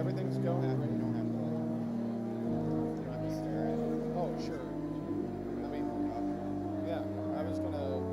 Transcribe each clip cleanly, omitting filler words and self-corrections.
Everything's going great. You don't have to. You don't have to stare at it. Oh, sure. I mean, yeah. I was gonna go.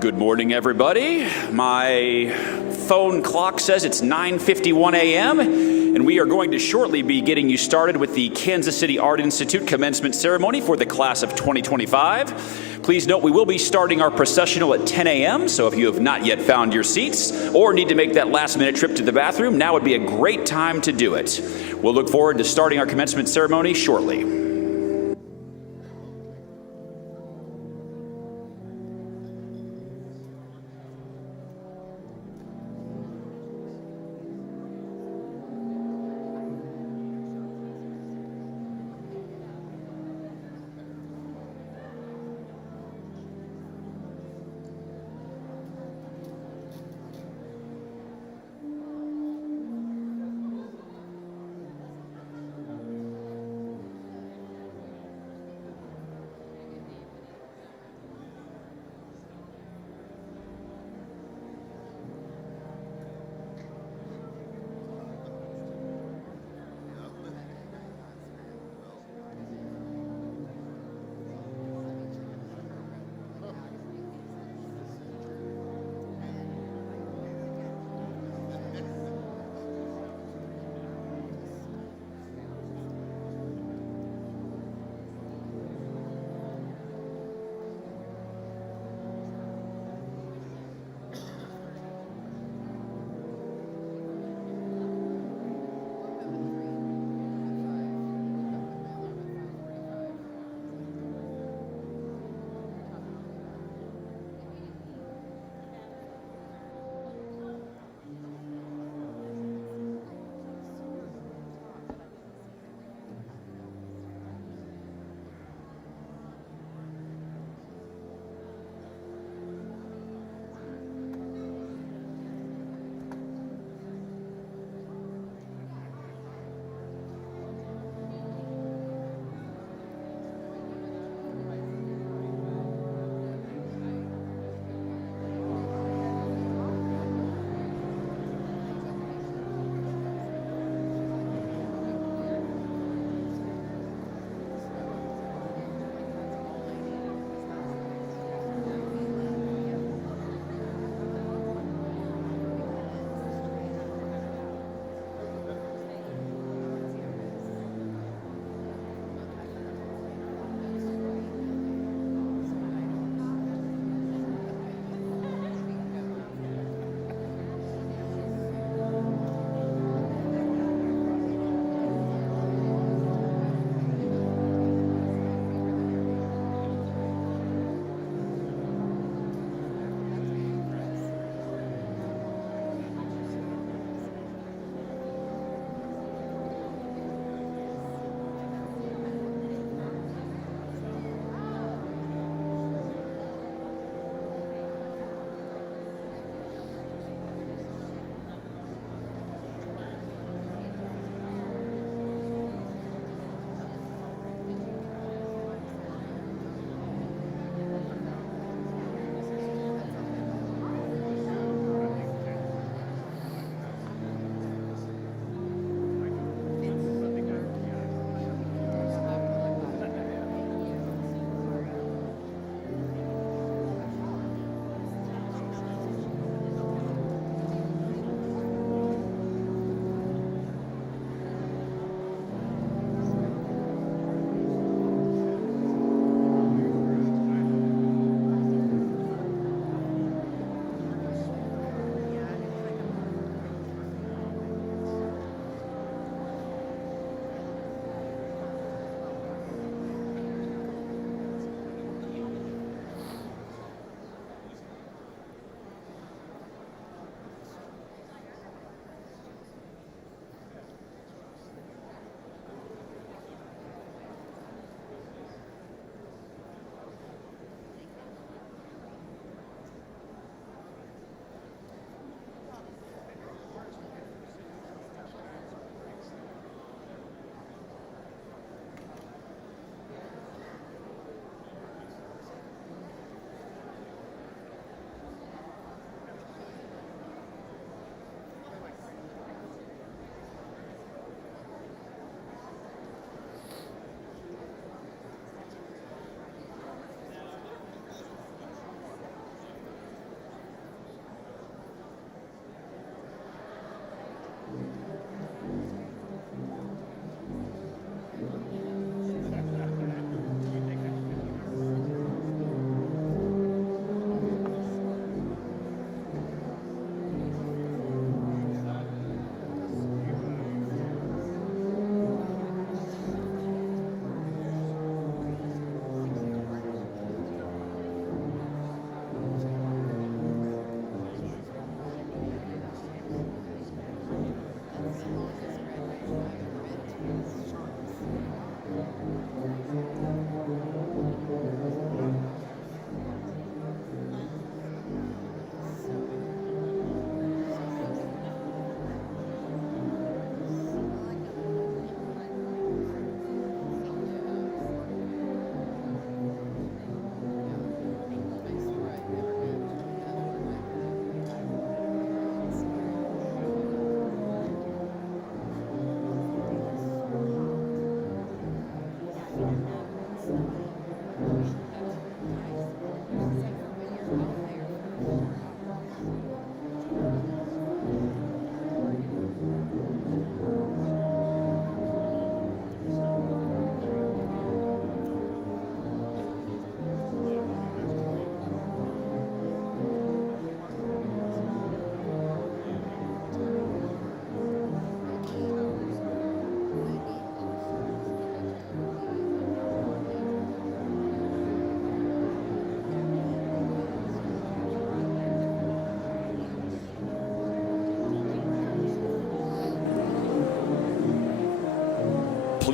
Good morning, everybody. My phone clock says it's 9:51 a.m., and we are going to shortly be getting you started with the Kansas City Art Institute commencement ceremony for the class of 2025. Please note we will be starting our processional at 10 a.m., so if you have not yet found your seats or need to make that last-minute trip to the bathroom, now would be a great time to do it. We'll look forward to starting our commencement ceremony shortly.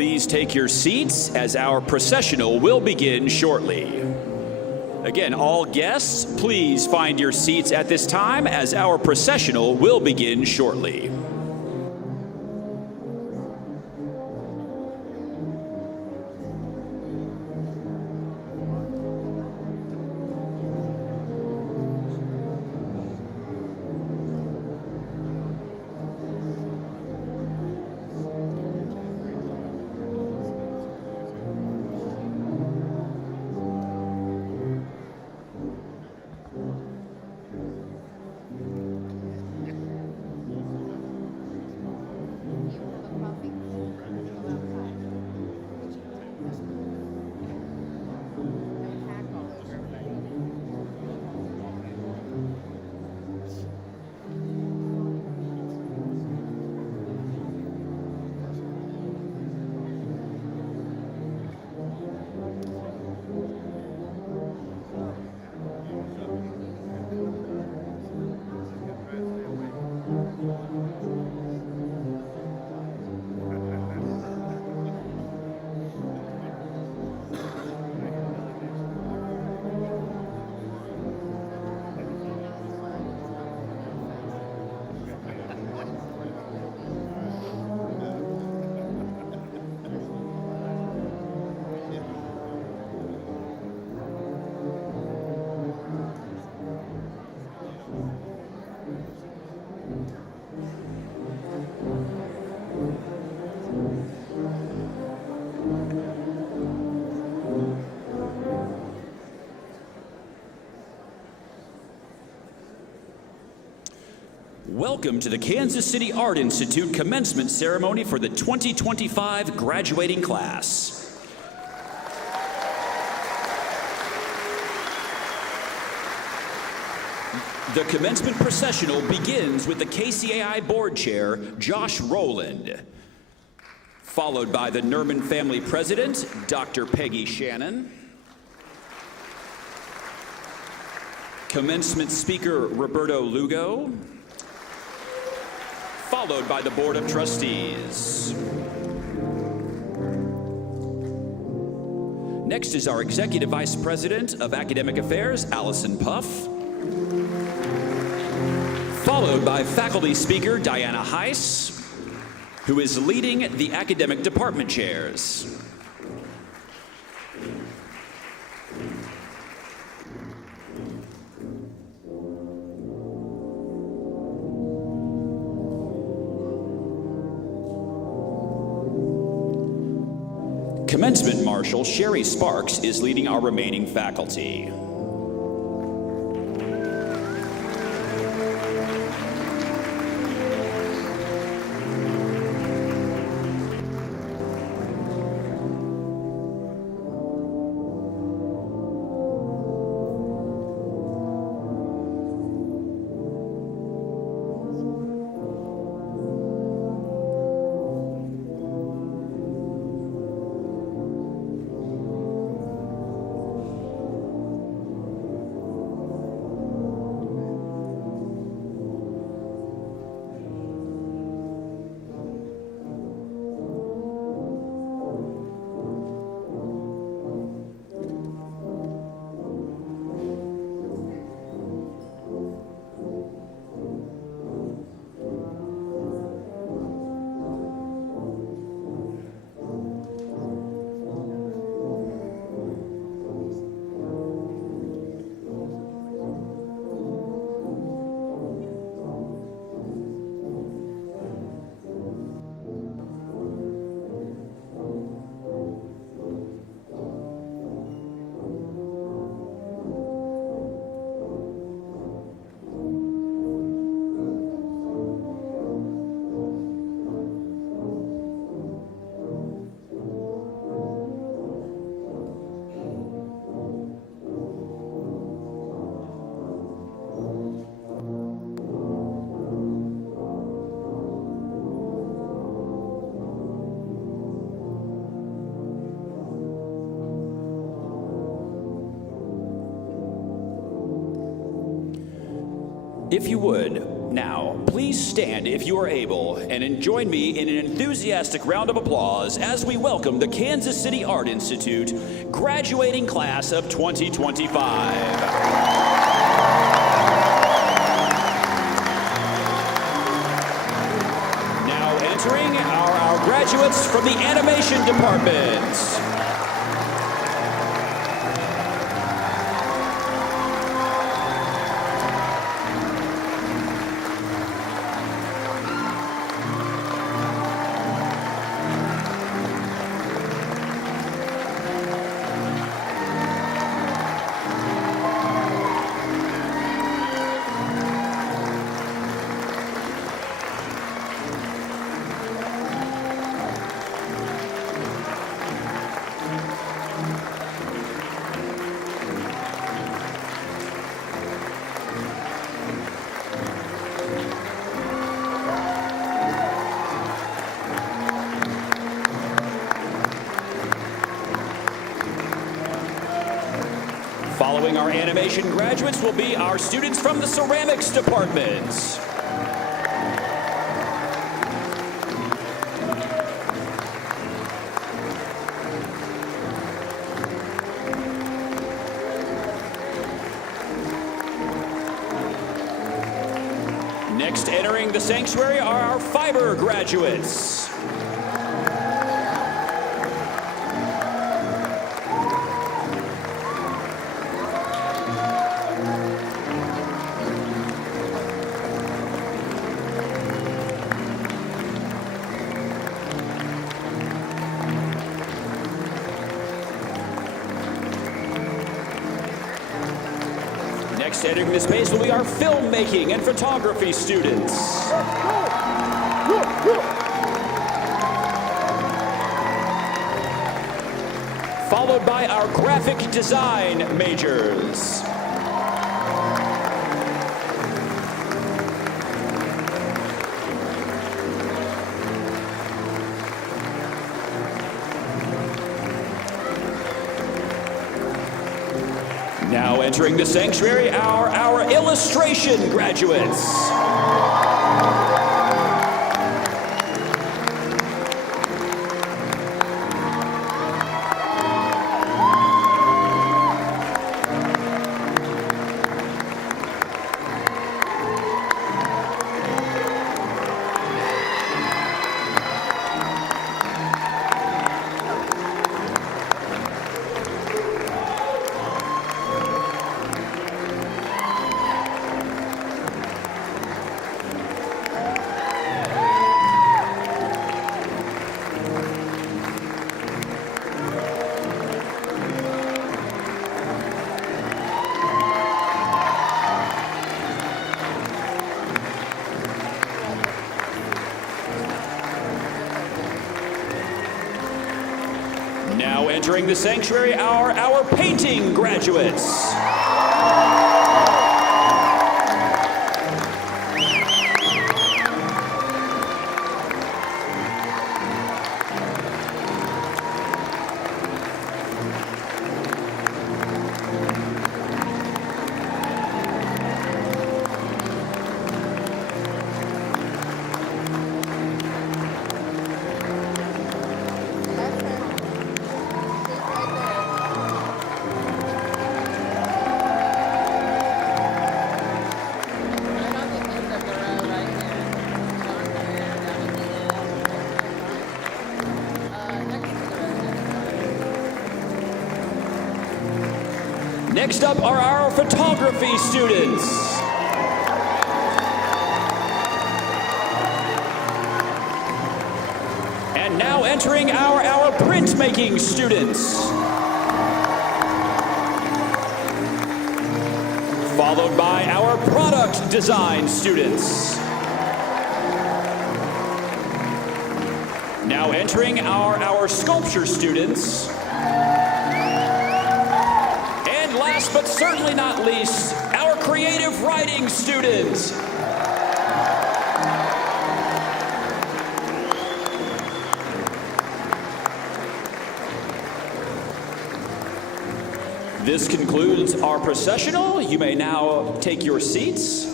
Please take your seats as our processional will begin shortly. Again, all guests, please find your seats at this time as our processional will begin shortly. Welcome to the Kansas City Art Institute commencement ceremony for the 2025 graduating class. The commencement processional begins with the KCAI board chair, Josh Rowland, followed by the Nerman family president, Dr. Peggy Shannon, commencement speaker, Roberto Lugo, followed by the Board of Trustees. Next is our Executive Vice President of Academic Affairs, Allison Puff, followed by Faculty Speaker Diana Heiss, who is leading the Academic Department chairs. Commencement Marshal Sherry Sparks is leading our remaining faculty. If you would, Now, please stand if you are able and join me in an enthusiastic round of applause as we welcome the Kansas City Art Institute graduating class of 2025. Now entering are our graduates from the animation department. Following our animation graduates will be our students from the ceramics department. Next entering the sanctuary are our fiber graduates. Next entering the space will be our filmmaking and photography students. Followed by our graphic design majors. Now entering the sanctuary are our illustration graduates. Now entering the sanctuary are our painting graduates. Next up are our photography students. And now entering our printmaking students. Followed by our product design students. Now entering our sculpture students. Last but certainly not least, our creative writing students. This concludes our processional. You may now take your seats.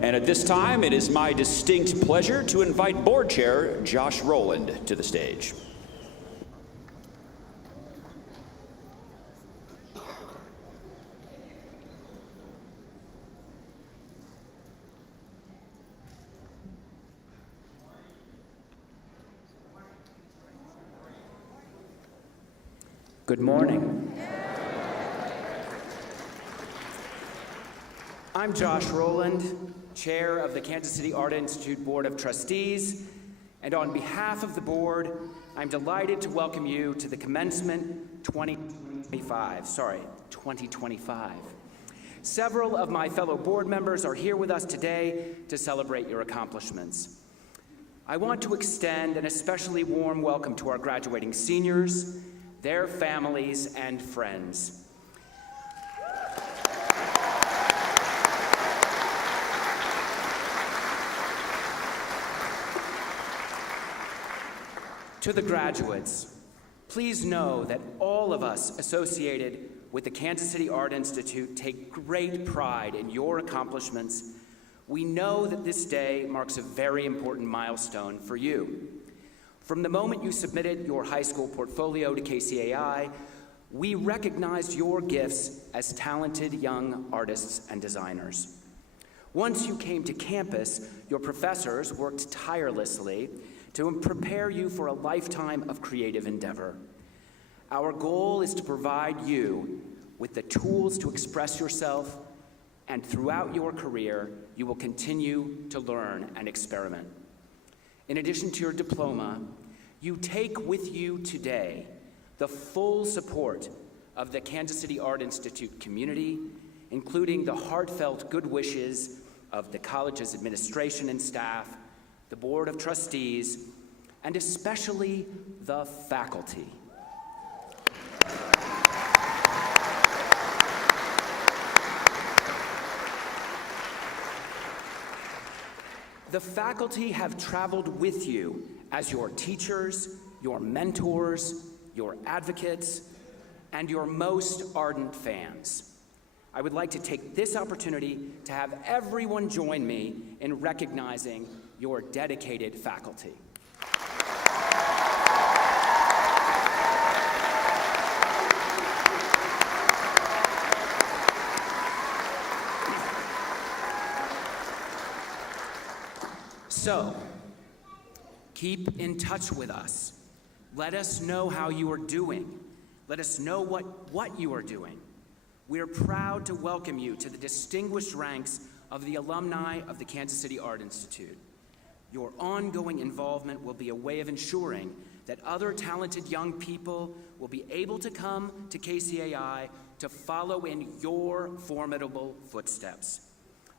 And at this time, it is my distinct pleasure to invite Board Chair Josh Rowland to the stage. Good morning. I'm Josh Rowland, Chair of the Kansas City Art Institute Board of Trustees, and on behalf of the board, I'm delighted to welcome you to the Commencement 2025. Several of my fellow board members are here with us today to celebrate your accomplishments. I want to extend an especially warm welcome to our graduating seniors, their families, and friends. To the graduates, please know that all of us associated with the Kansas City Art Institute take great pride in your accomplishments. We know that this day marks a very important milestone for you. From the moment you submitted your high school portfolio to KCAI, we recognized your gifts as talented young artists and designers. Once you came to campus, your professors worked tirelessly to prepare you for a lifetime of creative endeavor. Our goal is to provide you with the tools to express yourself, and throughout your career, you will continue to learn and experiment. In addition to your diploma, you take with you today the full support of the Kansas City Art Institute community, including the heartfelt good wishes of the college's administration and staff, the Board of Trustees, and especially the faculty. The faculty have traveled with you as your teachers, your mentors, your advocates, and your most ardent fans. I would like to take this opportunity to have everyone join me in recognizing your dedicated faculty. So, keep in touch with us. Let us know how you are doing. Let us know what you are doing. We are proud to welcome you to the distinguished ranks of the alumni of the Kansas City Art Institute. Your ongoing involvement will be a way of ensuring that other talented young people will be able to come to KCAI to follow in your formidable footsteps.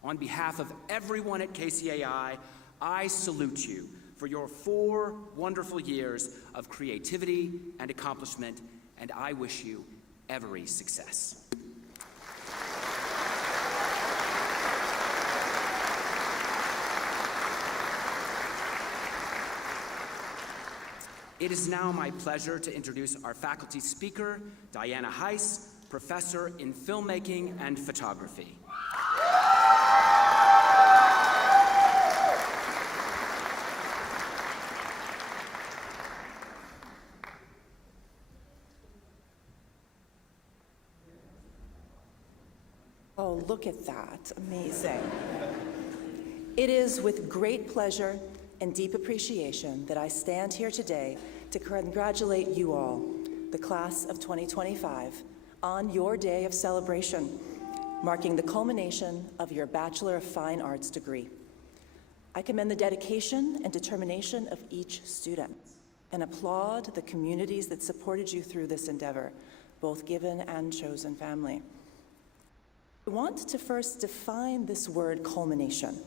On behalf of everyone at KCAI, I salute you for your 4 wonderful years of creativity and accomplishment, and I wish you every success. It is now my pleasure to introduce our faculty speaker, Diana Heiss, professor in filmmaking and photography. Oh, look at that. Amazing. It is with great pleasure and deep appreciation that I stand here today to congratulate you all, the class of 2025, on your day of celebration, marking the culmination of your Bachelor of Fine Arts degree. I commend the dedication and determination of each student and applaud the communities that supported you through this endeavor, both given and chosen family. I want to first define this word culmination,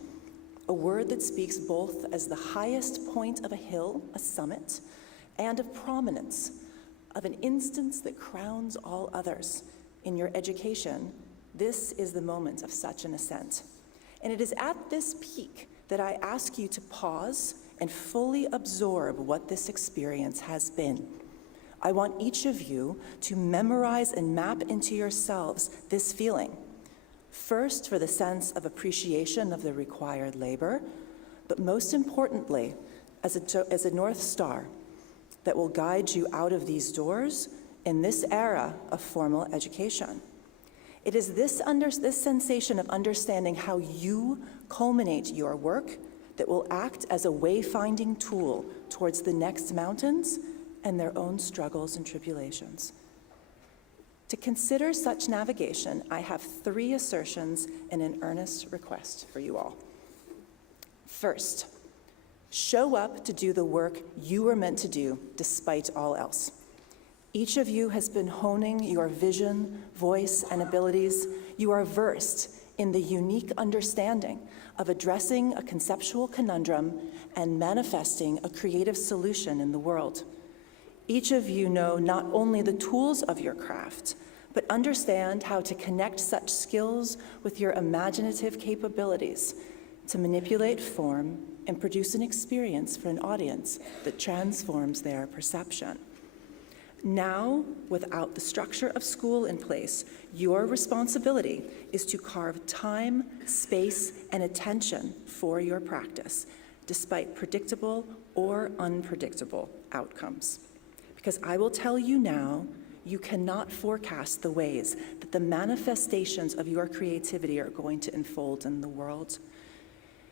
a word that speaks both as the highest point of a hill, a summit, and of prominence, of an instance that crowns all others. In your education, this is the moment of such an ascent. And it is at this peak that I ask you to pause and fully absorb what this experience has been. I want each of you to memorize and map into yourselves this feeling. First, for the sense of appreciation of the required labor, but most importantly, as a North Star that will guide you out of these doors in this era of formal education. It is this sensation of understanding how you culminate your work that will act as a wayfinding tool towards the next mountains and their own struggles and tribulations. To consider such navigation, I have 3 assertions and an earnest request for you all. First, show up to do the work you were meant to do despite all else. Each of you has been honing your vision, voice, and abilities. You are versed in the unique understanding of addressing a conceptual conundrum and manifesting a creative solution in the world. Each of you know not only the tools of your craft, but understand how to connect such skills with your imaginative capabilities to manipulate form and produce an experience for an audience that transforms their perception. Now, without the structure of school in place, your responsibility is to carve time, space, and attention for your practice, despite predictable or unpredictable outcomes. Because I will tell you now, you cannot forecast the ways that the manifestations of your creativity are going to unfold in the world.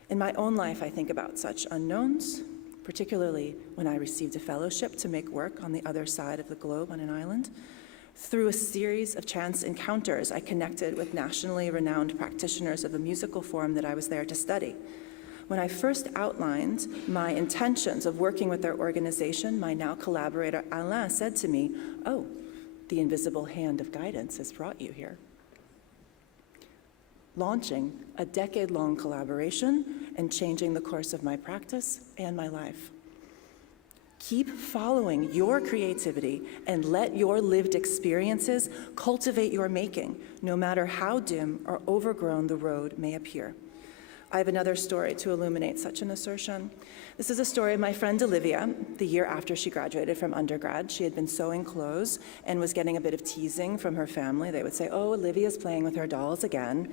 In my own life, I think about such unknowns, particularly when I received a fellowship to make work on the other side of the globe on an island. Through a series of chance encounters, I connected with nationally renowned practitioners of a musical form that I was there to study. When I first outlined my intentions of working with their organization, my now collaborator Alain said to me, "Oh, the invisible hand of guidance has brought you here." Launching a decade-long collaboration and changing the course of my practice and my life. Keep following your creativity and let your lived experiences cultivate your making, no matter how dim or overgrown the road may appear. I have another story to illuminate such an assertion. This is a story of my friend Olivia. The year after she graduated from undergrad, she had been sewing clothes and was getting a bit of teasing from her family. They would say, "Oh, Olivia's playing with her dolls again."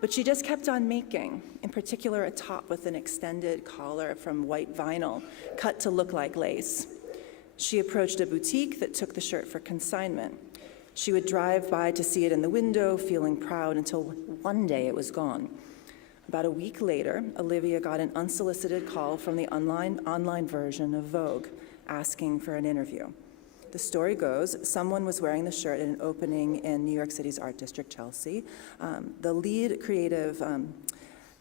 But she just kept on making, in particular a top with an extended collar from white vinyl, cut to look like lace. She approached a boutique that took the shirt for consignment. She would drive by to see it in the window, feeling proud, until one day it was gone. About a week later, Olivia got an unsolicited call from the online version of Vogue, asking for an interview. The story goes, someone was wearing the shirt at an opening in New York City's Art District, Chelsea. The lead creative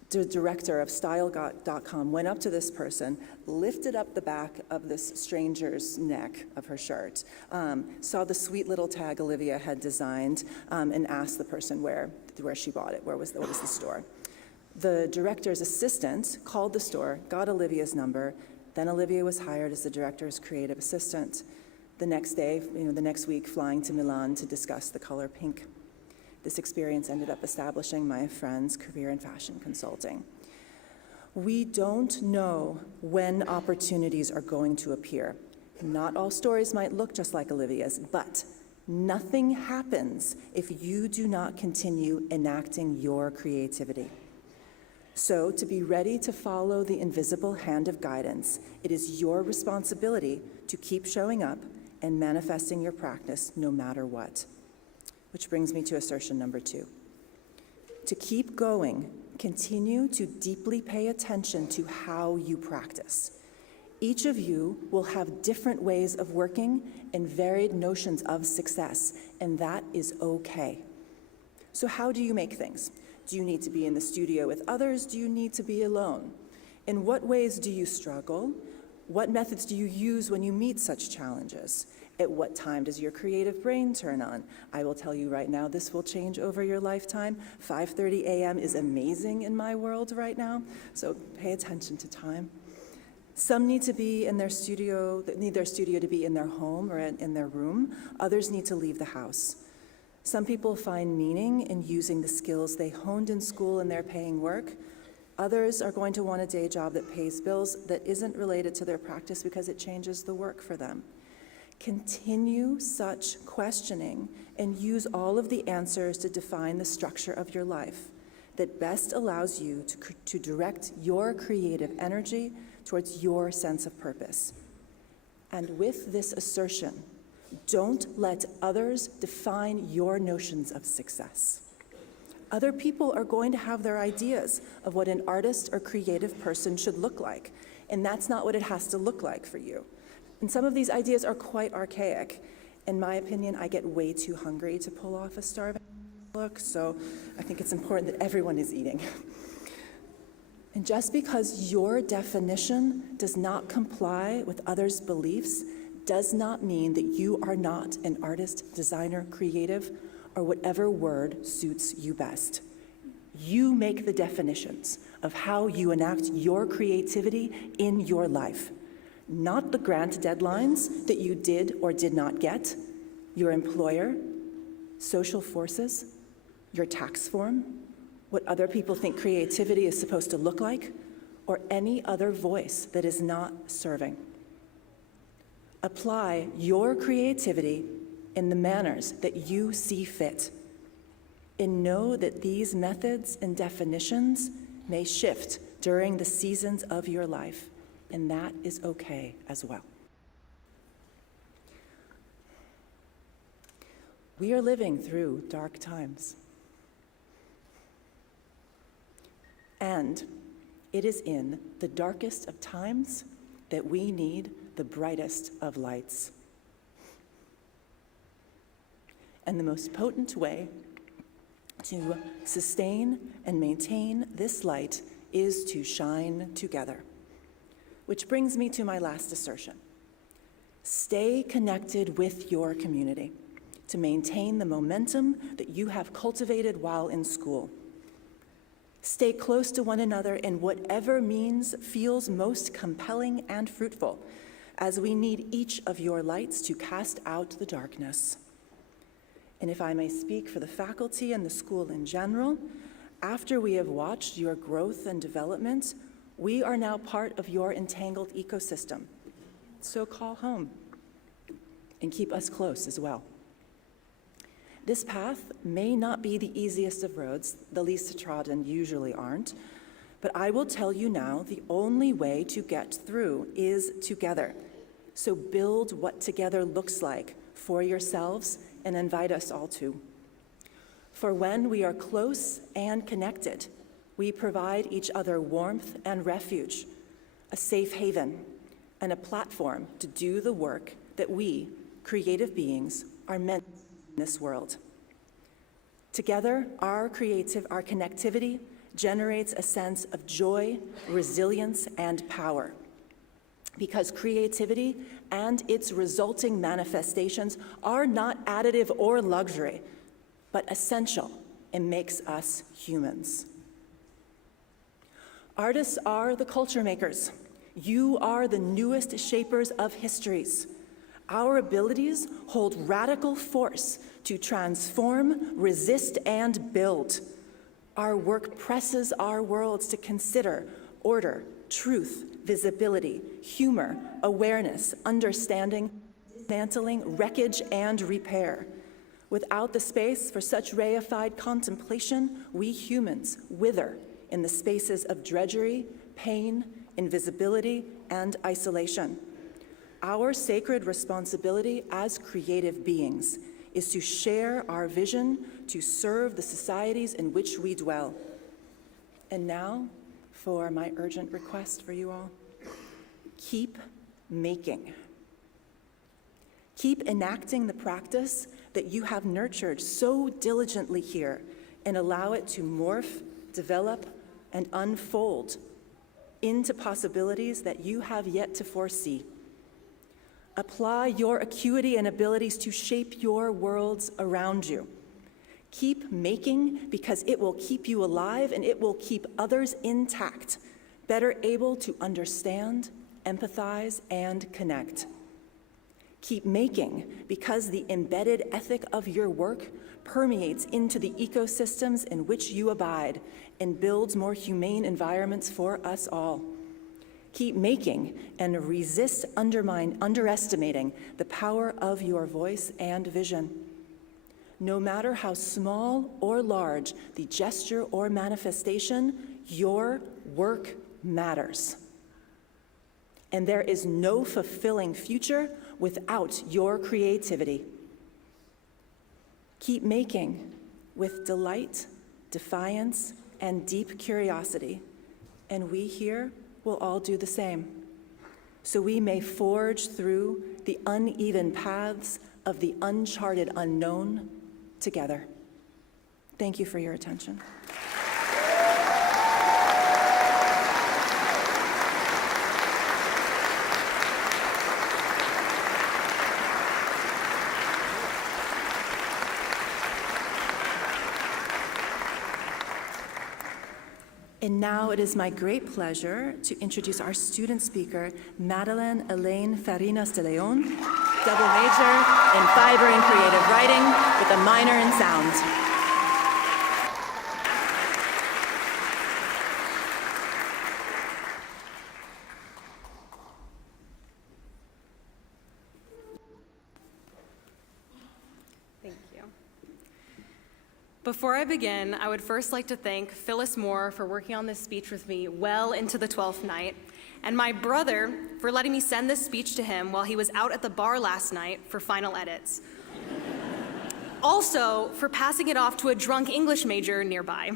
director of Style.com went up to this person, lifted up the back of this stranger's neck of her shirt, saw the sweet little tag Olivia had designed, and asked the person where she bought it, what was the store. The director's assistant called the store, got Olivia's number, then Olivia was hired as the director's creative assistant. The next day, the next week, flying to Milan to discuss the color pink. This experience ended up establishing my friend's career in fashion consulting. We don't know when opportunities are going to appear. Not all stories might look just like Olivia's, but nothing happens if you do not continue enacting your creativity. So, to be ready to follow the invisible hand of guidance, it is your responsibility to keep showing up and manifesting your practice no matter what. Which brings me to assertion number 2. To keep going, continue to deeply pay attention to how you practice. Each of you will have different ways of working and varied notions of success, and that is okay. So how do you make things? Do you need to be in the studio with others? Do you need to be alone? In what ways do you struggle? What methods do you use when you meet such challenges? At what time does your creative brain turn on? I will tell you right now, this will change over your lifetime. 5:30 a.m. is amazing in my world right now, so pay attention to time. Some need to be in their studio, need their studio to be in their home or in their room. Others need to leave the house. Some people find meaning in using the skills they honed in school and they're paying work. Others are going to want a day job that pays bills that isn't related to their practice because it changes the work for them. Continue such questioning and use all of the answers to define the structure of your life that best allows you to direct your creative energy towards your sense of purpose. And with this assertion, don't let others define your notions of success. Other people are going to have their ideas of what an artist or creative person should look like, and that's not what it has to look like for you. And some of these ideas are quite archaic. In my opinion, I get way too hungry to pull off a starving look, so I think it's important that everyone is eating. And just because your definition does not comply with others' beliefs does not mean that you are not an artist, designer, creative, or whatever word suits you best. You make the definitions of how you enact your creativity in your life, not the grant deadlines that you did or did not get, your employer, social forces, your tax form, what other people think creativity is supposed to look like, or any other voice that is not serving. Apply your creativity in the manners that you see fit, and know that these methods and definitions may shift during the seasons of your life, and that is okay as well. We are living through dark times. And it is in the darkest of times that we need the brightest of lights. And the most potent way to sustain and maintain this light is to shine together. Which brings me to my last assertion. Stay connected with your community to maintain the momentum that you have cultivated while in school. Stay close to one another in whatever means feels most compelling and fruitful, as we need each of your lights to cast out the darkness. And if I may speak for the faculty and the school in general, after we have watched your growth and development, we are now part of your entangled ecosystem. So call home and keep us close as well. This path may not be the easiest of roads, the least trodden usually aren't, but I will tell you now, the only way to get through is together. So build what together looks like for yourselves and invite us all to. For when we are close and connected, we provide each other warmth and refuge, a safe haven, and a platform to do the work that we, creative beings, are meant in this world. Together, our connectivity generates a sense of joy, resilience, and power. Because creativity and its resulting manifestations are not additive or luxury, but essential and makes us humans. Artists are the culture makers. You are the newest shapers of histories. Our abilities hold radical force to transform, resist, and build. Our work presses our worlds to consider order, truth, visibility, humor, awareness, understanding, dismantling, wreckage, and repair. Without the space for such reified contemplation, we humans wither in the spaces of drudgery, pain, invisibility, and isolation. Our sacred responsibility as creative beings is to share our vision to serve the societies in which we dwell. And now, for my urgent request for you all, keep making. Keep enacting the practice that you have nurtured so diligently here, and allow it to morph, develop, and unfold into possibilities that you have yet to foresee. Apply your acuity and abilities to shape your worlds around you. Keep making, because it will keep you alive and it will keep others intact, better able to understand, empathize, and connect. Keep making, because the embedded ethic of your work permeates into the ecosystems in which you abide and builds more humane environments for us all. Keep making and resist underestimating the power of your voice and vision. No matter how small or large the gesture or manifestation, your work matters. And there is no fulfilling future without your creativity. Keep making with delight, defiance, and deep curiosity, and we here will all do the same, so we may forge through the uneven paths of the uncharted unknown together. Thank you for your attention. And now it is my great pleasure to introduce our student speaker, Madeleine Elaine Farinas de Leon, double major in fiber and creative writing with a minor in sound. Thank you. Before I begin, I would first like to thank Phyllis Moore for working on this speech with me well into the 12th night, and my brother for letting me send this speech to him while he was out at the bar last night for final edits. Also, for passing it off to a drunk English major nearby.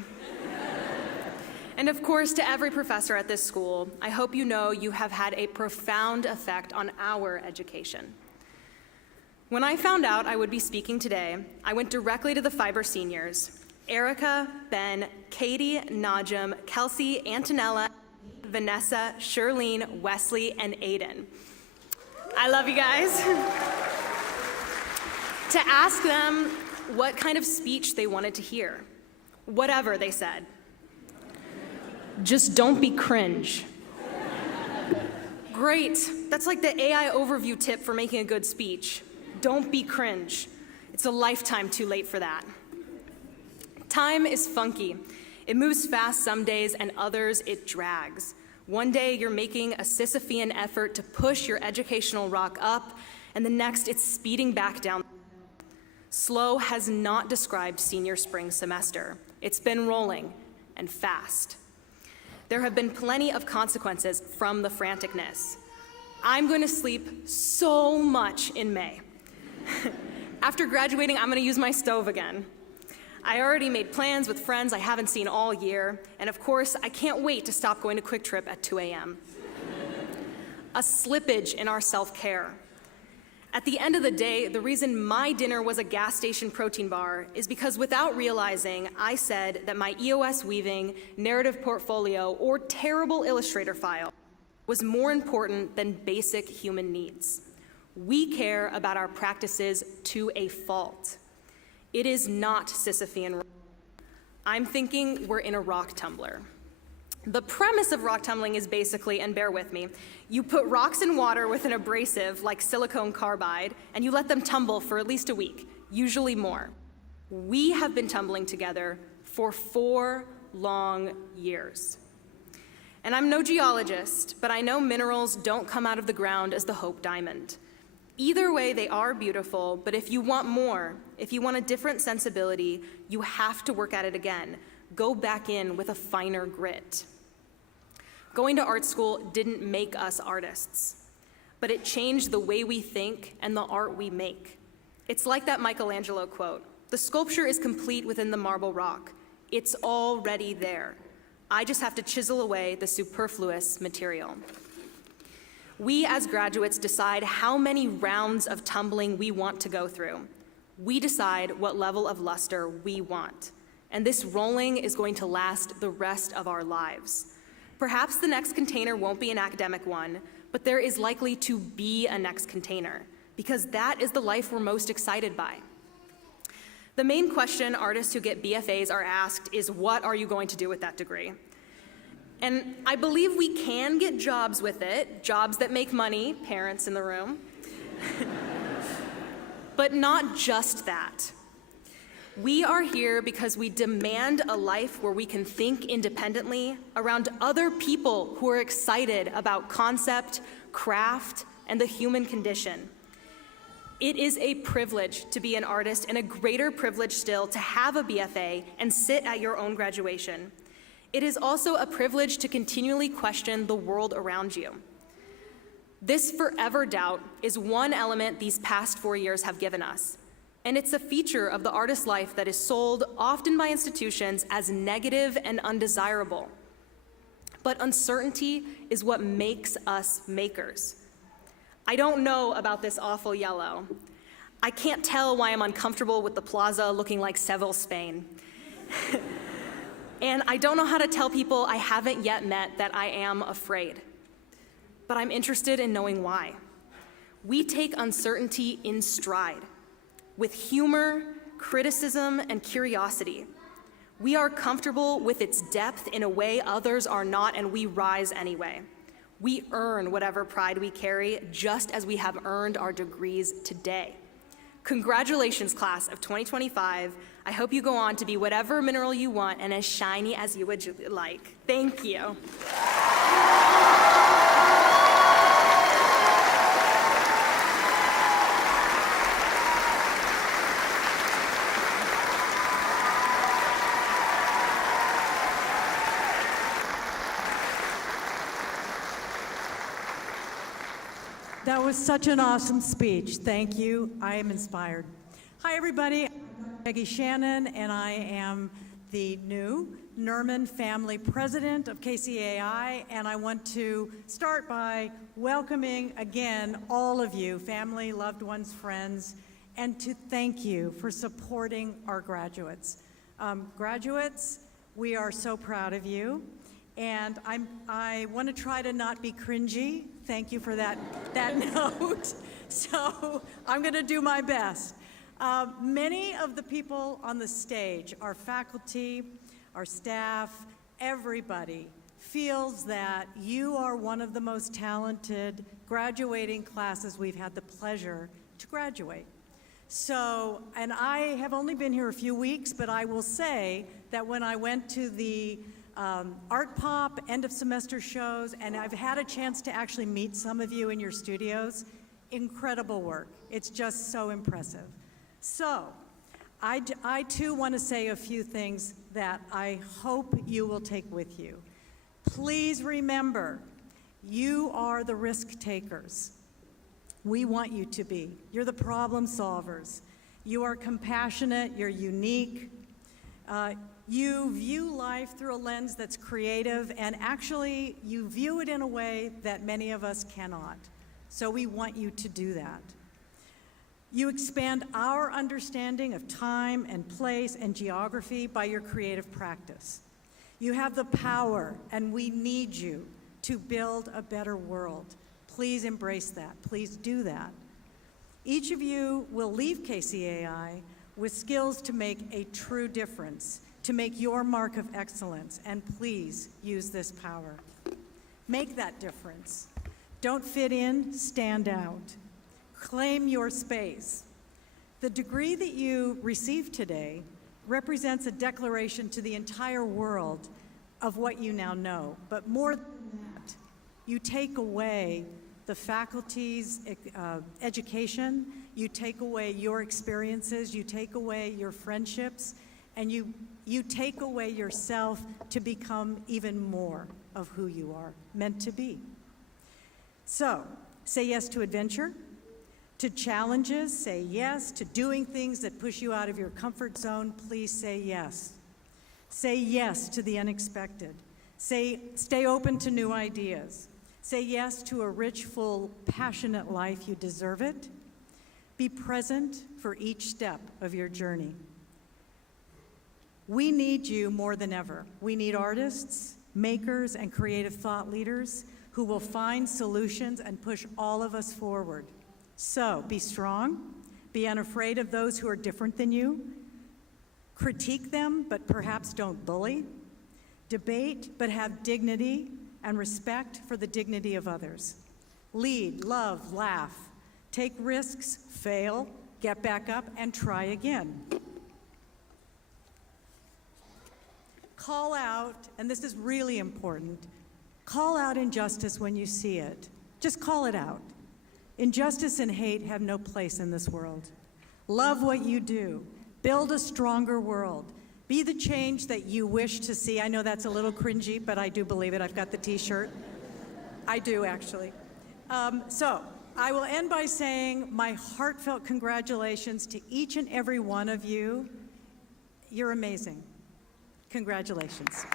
And of course, to every professor at this school, I hope you know you have had a profound effect on our education. When I found out I would be speaking today, I went directly to the Fiber seniors, Erica, Ben, Katie, Najim, Kelsey, Antonella, Vanessa, Shirlene, Wesley, and Aiden. I love you guys. To ask them what kind of speech they wanted to hear. Whatever, they said. Just don't be cringe. Great, that's like the AI overview tip for making a good speech. Don't be cringe. It's a lifetime too late for that. Time is funky. It moves fast some days and others it drags. One day you're making a Sisyphean effort to push your educational rock up, and the next it's speeding back down. Slow has not described senior spring semester. It's been rolling and fast. There have been plenty of consequences from the franticness. I'm going to sleep so much in May. After graduating, I'm going to use my stove again. I already made plans with friends I haven't seen all year, and of course, I can't wait to stop going to Quick Trip at 2 a.m. A slippage in our self-care. At the end of the day, the reason my dinner was a gas station protein bar is because without realizing, I said that my EOS weaving, narrative portfolio, or terrible Illustrator file was more important than basic human needs. We care about our practices to a fault. It is not Sisyphean. I'm thinking we're in a rock tumbler. The premise of rock tumbling is basically, and bear with me, you put rocks in water with an abrasive like silicone carbide, and you let them tumble for at least a week, usually more. We have been tumbling together for 4 long years. And I'm no geologist, but I know minerals don't come out of the ground as the Hope Diamond. Either way, they are beautiful, but if you want more, if you want a different sensibility, you have to work at it again. Go back in with a finer grit. Going to art school didn't make us artists, but it changed the way we think and the art we make. It's like that Michelangelo quote, "The sculpture is complete within the marble rock. It's already there. I just have to chisel away the superfluous material." We as graduates decide how many rounds of tumbling we want to go through. We decide what level of luster we want. And this rolling is going to last the rest of our lives. Perhaps the next container won't be an academic one, but there is likely to be a next container, because that is the life we're most excited by. The main question artists who get BFAs are asked is, what are you going to do with that degree? And I believe we can get jobs with it, jobs that make money, parents in the room. But not just that. We are here because we demand a life where we can think independently around other people who are excited about concept, craft, and the human condition. It is a privilege to be an artist, and a greater privilege still to have a BFA and sit at your own graduation. It is also a privilege to continually question the world around you. This forever doubt is one element these past 4 years have given us. And it's a feature of the artist life that is sold, often by institutions, as negative and undesirable. But uncertainty is what makes us makers. I don't know about this awful yellow. I can't tell why I'm uncomfortable with the plaza looking like Seville, Spain. And I don't know how to tell people I haven't yet met that I am afraid. But I'm interested in knowing why. We take uncertainty in stride, with humor, criticism, and curiosity. We are comfortable with its depth in a way others are not, and we rise anyway. We earn whatever pride we carry, just as we have earned our degrees today. Congratulations, class of 2025. I hope you go on to be whatever mineral you want and as shiny as you would like. Thank you. That was such an awesome speech. Thank you. I am inspired. Hi, everybody. I'm Peggy Shannon, and I am the new Nerman family president of KCAI, and I want to start by welcoming again all of you, family, loved ones, friends, and to thank you for supporting our graduates. Graduates, we are so proud of you. And I want to try to not be cringy. Thank you for that note. So I'm going to do my best. Many of the people on the stage, our faculty, our staff, everybody feels that you are one of the most talented graduating classes we've had the pleasure to graduate. So, and I have only been here a few weeks, but I will say that when I went to the Art Pop, end of semester shows, and I've had a chance to actually meet some of you in your studios. Incredible work. It's just so impressive. So, I too want to say a few things that I hope you will take with you. Please remember, you are the risk takers. We want you to be. You're the problem solvers. You are compassionate, you're unique. You view life through a lens that's creative, and actually you view it in a way that many of us cannot. So we want you to do that. You expand our understanding of time and place and geography by your creative practice. You have the power, and we need you to build a better world. Please embrace that. Please do that. Each of you will leave KCAI with skills to make a true difference, to make your mark of excellence, and please use this power. Make that difference. Don't fit in, stand out. Claim your space. The degree that you received today represents a declaration to the entire world of what you now know, but more than that, you take away the faculty's education, you take away your experiences, you take away your friendships, and you take away yourself to become even more of who you are meant to be. So, say yes to adventure, to challenges, say yes to doing things that push you out of your comfort zone. Please say yes. Say yes to the unexpected. Stay open to new ideas. Say yes to a rich, full, passionate life. You deserve it. Be present for each step of your journey. We need you more than ever. We need artists, makers, and creative thought leaders who will find solutions and push all of us forward. So be strong, be unafraid of those who are different than you, critique them, but perhaps don't bully, debate, but have dignity and respect for the dignity of others. Lead, love, laugh, take risks, fail, get back up, and try again. call out, and this is really important, call out injustice when you see it. Just call it out. Injustice and hate have no place in this world. Love what you do. Build a stronger world. Be the change that you wish to see. I know that's a little cringy, but I do believe it. I've got the t-shirt. I do, actually. So I will end by saying my heartfelt congratulations to each and every one of you. You're amazing. Congratulations.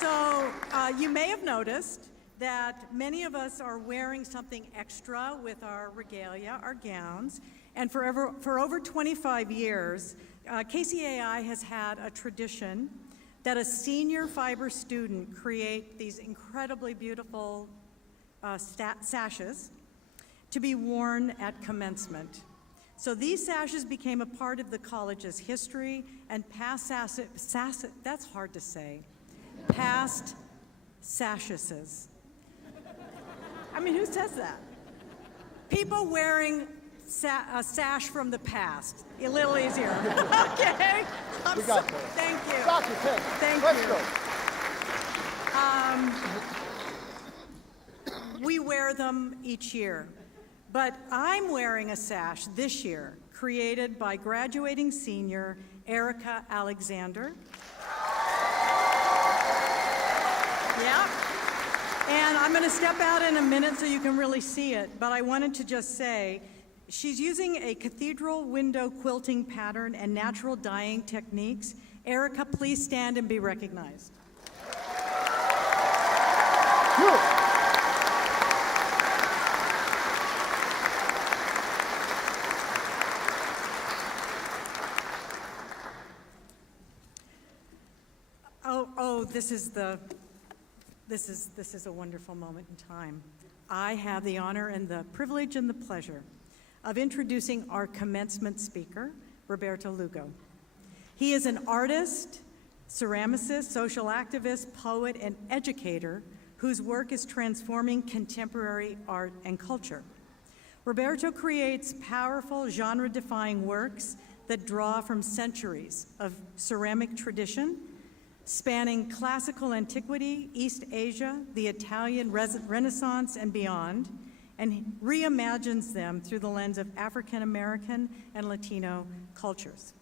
So you may have noticed that many of us are wearing something extra with our regalia, our gowns, and for over 25 years, KCAI has had a tradition that a senior fiber student create these incredibly beautiful sashes to be worn at commencement. So these sashes became a part of the college's history, and past that's hard to say, past sashes. I mean, who says that? People wearing a sash from the past. A little easier. Okay? We got this. Thank you. Dr. King, Thank let's you. We wear them each year, but I'm wearing a sash this year created by graduating senior Erica Alexander. Yeah. And I'm going to step out in a minute so you can really see it, but I wanted to just say she's using a cathedral window quilting pattern and natural dyeing techniques. Erica, please stand and be recognized. This is a wonderful moment in time. I have the honor and the privilege and the pleasure of introducing our commencement speaker, Roberto Lugo. He is an artist, ceramicist, social activist, poet, and educator whose work is transforming contemporary art and culture. Roberto creates powerful, genre-defying works that draw from centuries of ceramic tradition, spanning classical antiquity, East Asia, the Italian Renaissance, and beyond, and reimagines them through the lens of African American and Latino cultures.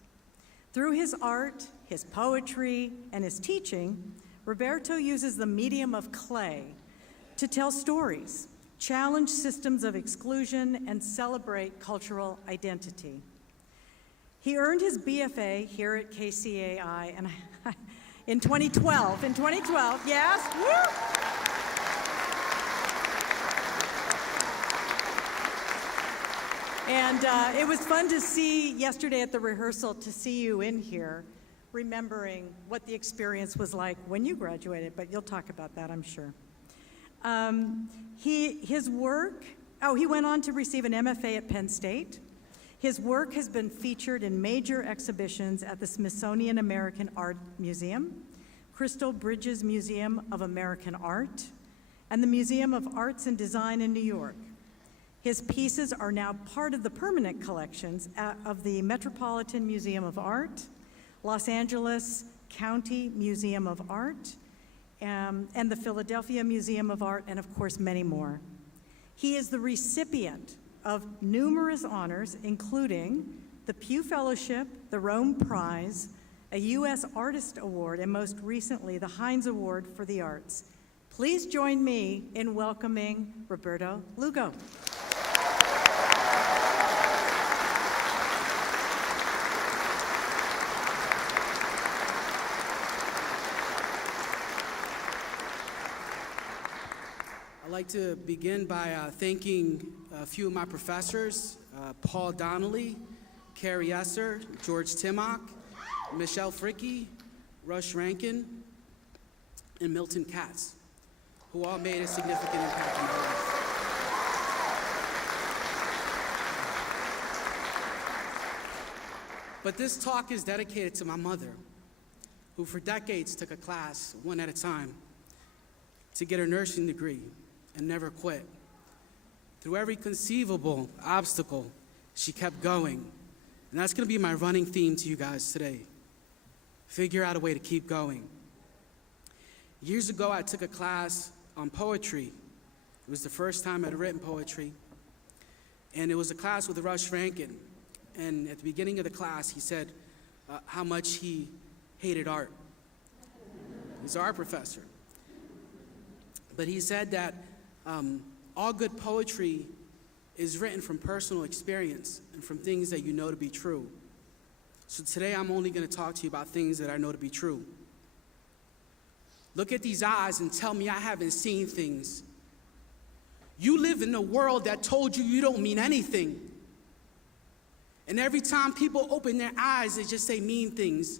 Through his art, his poetry, and his teaching, Roberto uses the medium of clay to tell stories, challenge systems of exclusion, and celebrate cultural identity. He earned his BFA here at KCAI and in 2012, yes, woo! And it was fun to see yesterday at the rehearsal, to see you in here, remembering what the experience was like when you graduated, but you'll talk about that, I'm sure. His work, he went on to receive an MFA at Penn State. His work has been featured in major exhibitions at the Smithsonian American Art Museum, Crystal Bridges Museum of American Art, and the Museum of Arts and Design in New York. His pieces are now part of the permanent collections of the Metropolitan Museum of Art, Los Angeles County Museum of Art, and the Philadelphia Museum of Art, and of course, many more. He is the recipient of numerous honors, including the Pew Fellowship, the Rome Prize, a U.S. Artist Award, and most recently, the Heinz Award for the Arts. Please join me in welcoming Roberto Lugo. I'd like to begin by thanking a few of my professors, Paul Donnelly, Carrie Esser, George Timmock, Michelle Fricke, Rush Rankin, and Milton Katz, who all made a significant impact in my life. But this talk is dedicated to my mother, who for decades took a class, one at a time, to get her nursing degree and never quit. Through every conceivable obstacle, she kept going. And that's going to be my running theme to you guys today. Figure out a way to keep going. Years ago, I took a class on poetry. It was the first time I'd written poetry. And it was a class with Rush Rankin. And at the beginning of the class, he said how much he hated art. He's an art professor. But he said that all good poetry is written from personal experience and from things that you know to be true. So today I'm only going to talk to you about things that I know to be true. Look at these eyes and tell me I haven't seen things. You live in a world that told you you don't mean anything. And every time people open their eyes, they just say mean things.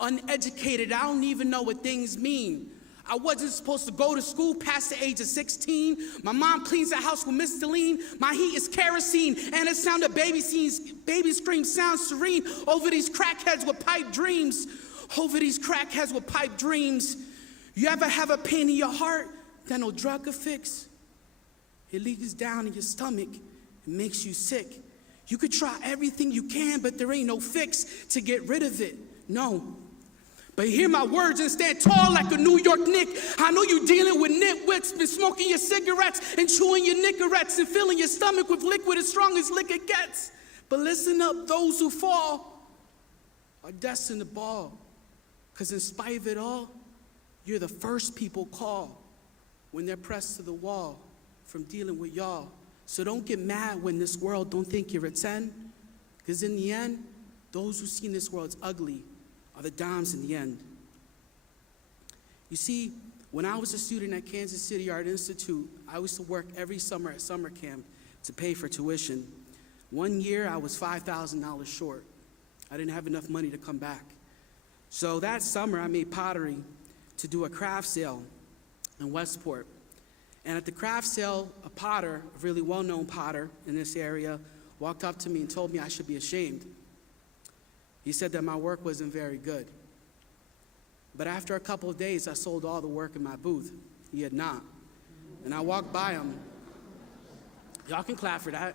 Uneducated, I don't even know what things mean. I wasn't supposed to go to school past the age of 16. My mom cleans the house with Mr. My heat is kerosene, and the sound of baby screams sounds serene over these crackheads with pipe dreams. Over these crackheads with pipe dreams. You ever have a pain in your heart that no drug could fix? It leaks down in your stomach. It makes you sick. You could try everything you can, but there ain't no fix to get rid of it. No. But hear my words and stand tall like a New York Knick. I know you dealing with nitwits, been smoking your cigarettes and chewing your Nicorettes and filling your stomach with liquid as strong as liquor gets. But listen up, those who fall are destined to ball. Because in spite of it all, you're the first people call when they're pressed to the wall from dealing with y'all. So don't get mad when this world don't think you're a 10. Because in the end, those who see this world's ugly are the dimes in the end. You see, when I was a student at Kansas City Art Institute, I used to work every summer at summer camp to pay for tuition. One year, I was $5,000 short. I didn't have enough money to come back. So that summer, I made pottery to do a craft sale in Westport. And at the craft sale, a potter, a really well-known potter in this area, walked up to me and told me I should be ashamed. He said that my work wasn't very good. But after a couple of days, I sold all the work in my booth. He had not. And I walked by him. Y'all can clap for that.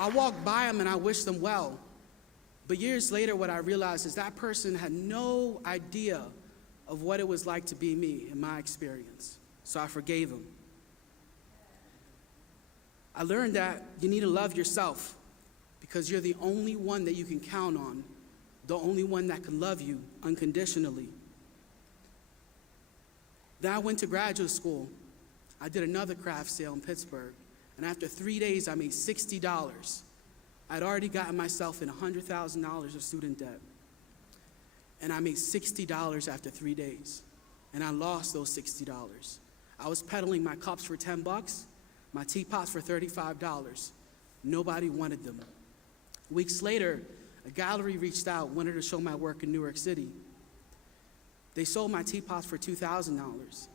I walked by him and I wished them well. But years later, what I realized is that person had no idea of what it was like to be me in my experience. So I forgave him. I learned that you need to love yourself because you're the only one that you can count on, the only one that can love you unconditionally. Then I went to graduate school. I did another craft sale in Pittsburgh, and after 3 days, I made $60. I'd already gotten myself in $100,000 of student debt, and I made $60 after 3 days, and I lost those $60. I was peddling my cups for $10, my teapots for $35. Nobody wanted them. Weeks later, a gallery reached out, wanted to show my work in New York City. They sold my teapots for $2,000.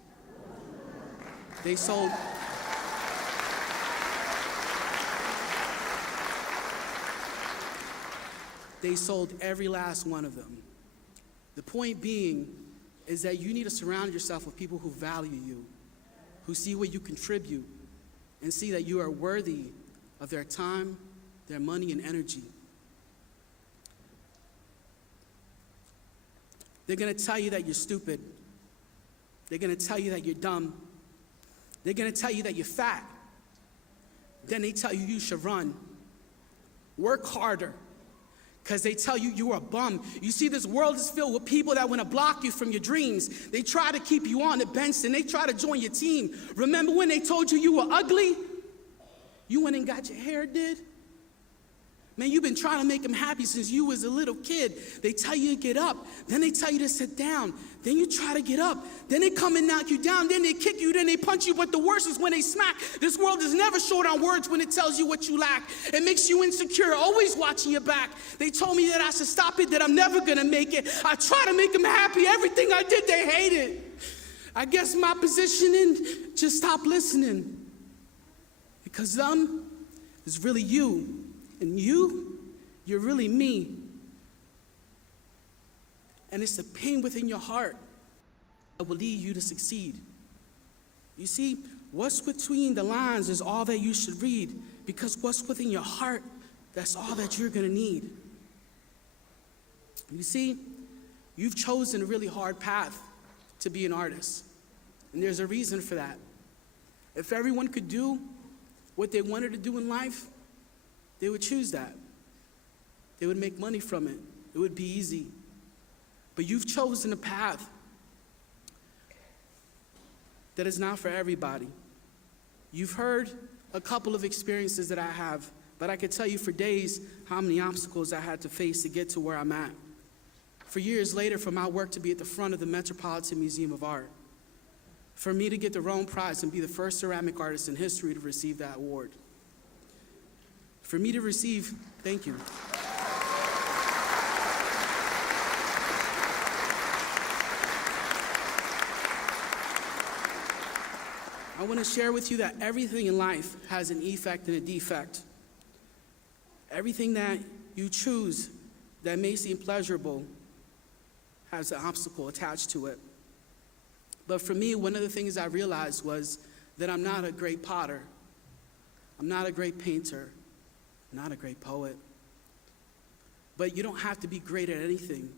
They sold every last one of them. The point being is that you need to surround yourself with people who value you, who see what you contribute, and see that you are worthy of their time, their money, and energy. They're gonna tell you that you're stupid. They're gonna tell you that you're dumb. They're gonna tell you that you're fat. Then they tell you you should run. Work harder. Because they tell you you're a bum. You see, this world is filled with people that want to block you from your dreams. They try to keep you on the bench, and they try to join your team. Remember when they told you you were ugly? You went and got your hair did? Man, you've been trying to make them happy since you was a little kid. They tell you to get up. Then they tell you to sit down. Then you try to get up. Then they come and knock you down. Then they kick you. Then they punch you. But the worst is when they smack. This world is never short on words when it tells you what you lack. It makes you insecure, always watching your back. They told me that I should stop it, that I'm never going to make it. I try to make them happy. Everything I did, they hated. I guess my positioning, just stop listening. Because them is really you. And you're really me. And it's the pain within your heart that will lead you to succeed. You see, what's between the lines is all that you should read, because what's within your heart, that's all that you're going to need. You see, you've chosen a really hard path to be an artist, and there's a reason for that. If everyone could do what they wanted to do in life, they would choose that. They would make money from it. It would be easy. But you've chosen a path that is not for everybody. You've heard a couple of experiences that I have, but I could tell you for days how many obstacles I had to face to get to where I'm at. For years later, for my work to be at the front of the Metropolitan Museum of Art, for me to get the Rome Prize and be the first ceramic artist in history to receive that award, for me to receive, thank you. I want to share with you that everything in life has an effect and a defect. Everything that you choose that may seem pleasurable has an obstacle attached to it. But for me, one of the things I realized was that I'm not a great potter. I'm not a great painter. I'm not a great poet. But you don't have to be great at anything.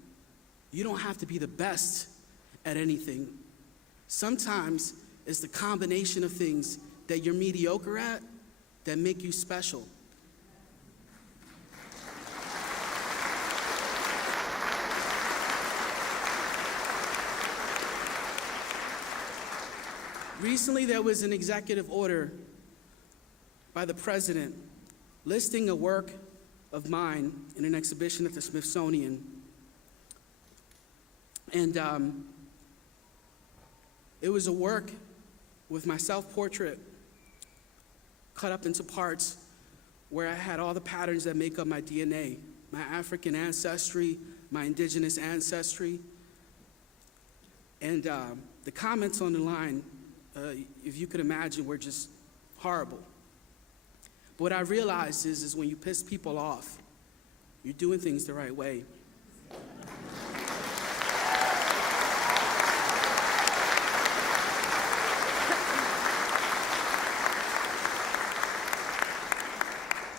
You don't have to be the best at anything. Sometimes it's the combination of things that you're mediocre at that make you special. Recently, there was an executive order by the president listing a work of mine in an exhibition at the Smithsonian. And it was a work with my self-portrait cut up into parts where I had all the patterns that make up my DNA, my African ancestry, my indigenous ancestry. And the comments on the line, if you could imagine, were just horrible. But what I realized is when you piss people off, you're doing things the right way.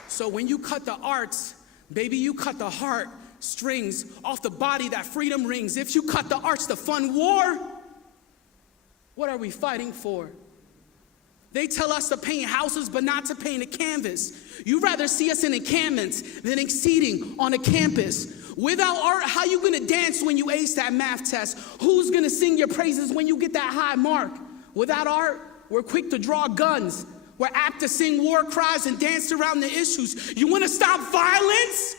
So when you cut the arts, baby, you cut the heart strings off the body that freedom rings. If you cut the arts, the fun war, what are we fighting for? They tell us to paint houses, but not to paint a canvas. You'd rather see us in encampments than exceeding on a campus. Without art, how you gonna dance when you ace that math test? Who's gonna sing your praises when you get that high mark? Without art, we're quick to draw guns. We're apt to sing war cries and dance around the issues. You wanna stop violence?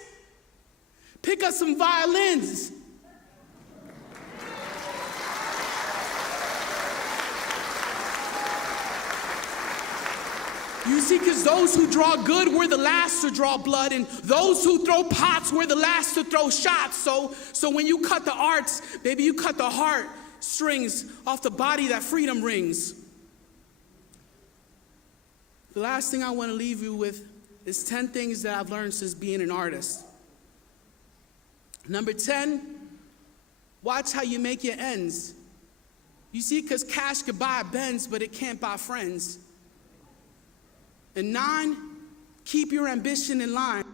Pick up some violins. You see, because those who draw good were the last to draw blood, and those who throw pots were the last to throw shots. So when you cut the arts, baby, you cut the heart strings off the body that freedom rings. The last thing I want to leave you with is 10 things that I've learned since being an artist. Number 10, watch how you make your ends. You see, because cash could buy Benz, but it can't buy friends. And 9, keep your ambition in line,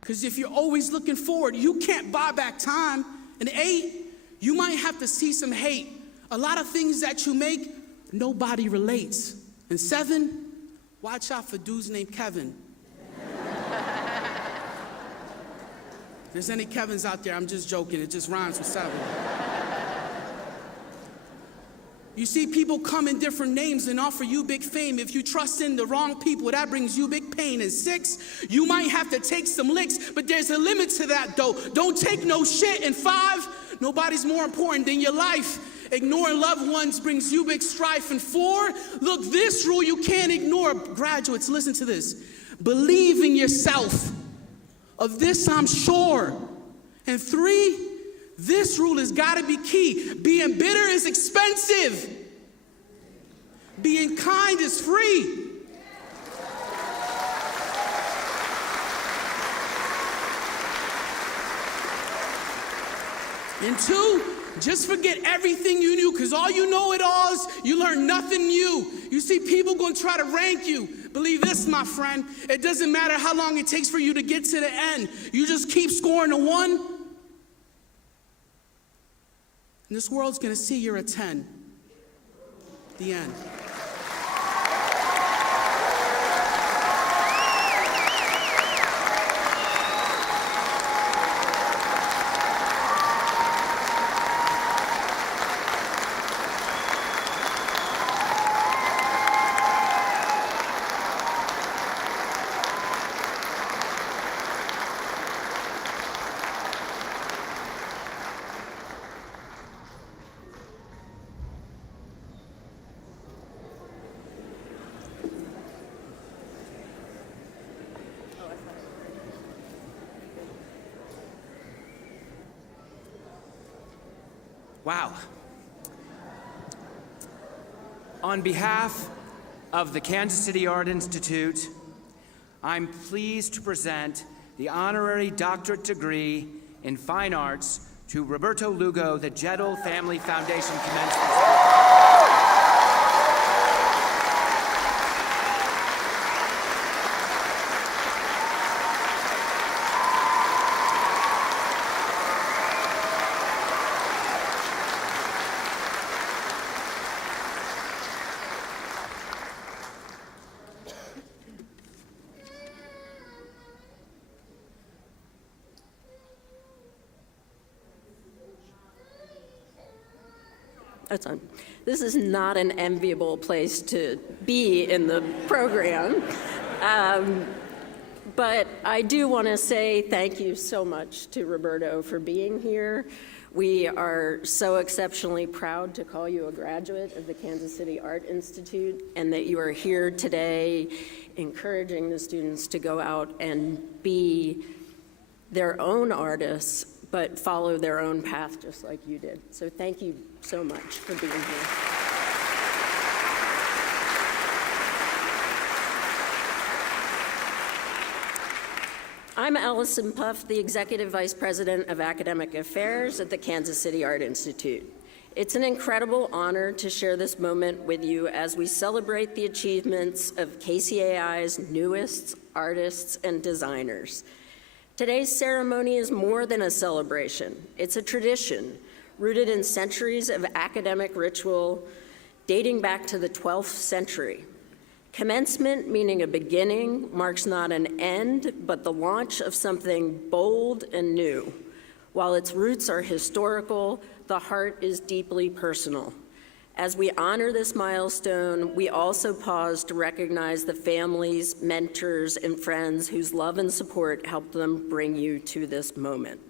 because if you're always looking forward, you can't buy back time. And 8, you might have to see some hate. A lot of things that you make, nobody relates. And 7, watch out for dudes named Kevin. If there's any Kevins out there, I'm just joking. It just rhymes with 7. You see, people come in different names and offer you big fame. If you trust in the wrong people, that brings you big pain. And 6, you might have to take some licks, but there's a limit to that, though. Don't take no shit. And 5, nobody's more important than your life. Ignoring loved ones brings you big strife. And 4, look, this rule you can't ignore. Graduates, listen to this. Believe in yourself. Of this, I'm sure. And 3, this rule has got to be key. Being bitter is expensive. Being kind is free. And 2, just forget everything you knew, because all you know it all is you learn nothing new. You see people going to try to rank you. Believe this, my friend. It doesn't matter how long it takes for you to get to the end. You just keep scoring a 1. And this world's going to see you're a 10. The end. Wow. On behalf of the Kansas City Art Institute, I'm pleased to present the honorary doctorate degree in fine arts to Roberto Lugo, the Jettle Family Foundation Commencement. That's on. This is not an enviable place to be in the program. But I do want to say thank you so much to Roberto for being here. We are so exceptionally proud to call you a graduate of the Kansas City Art Institute, and that you are here today encouraging the students to go out and be their own artists, but follow their own path just like you did. So thank you so much for being here. I'm Allison Puff, the Executive Vice President of Academic Affairs at the Kansas City Art Institute. It's an incredible honor to share this moment with you as we celebrate the achievements of KCAI's newest artists and designers. Today's ceremony is more than a celebration. It's a tradition rooted in centuries of academic ritual dating back to the 12th century. Commencement, meaning a beginning, marks not an end, but the launch of something bold and new. While its roots are historical, the heart is deeply personal. As we honor this milestone, we also pause to recognize the families, mentors, and friends whose love and support helped them bring you to this moment.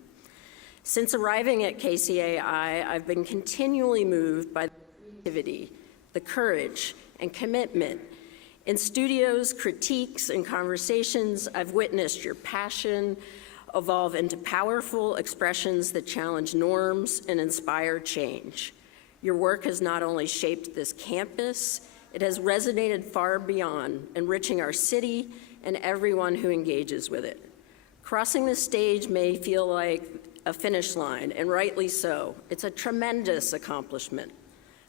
Since arriving at KCAI, I've been continually moved by the creativity, the courage, and commitment. In studios, critiques, and conversations, I've witnessed your passion evolve into powerful expressions that challenge norms and inspire change. Your work has not only shaped this campus, it has resonated far beyond, enriching our city and everyone who engages with it. Crossing the stage may feel like a finish line, and rightly so. It's a tremendous accomplishment.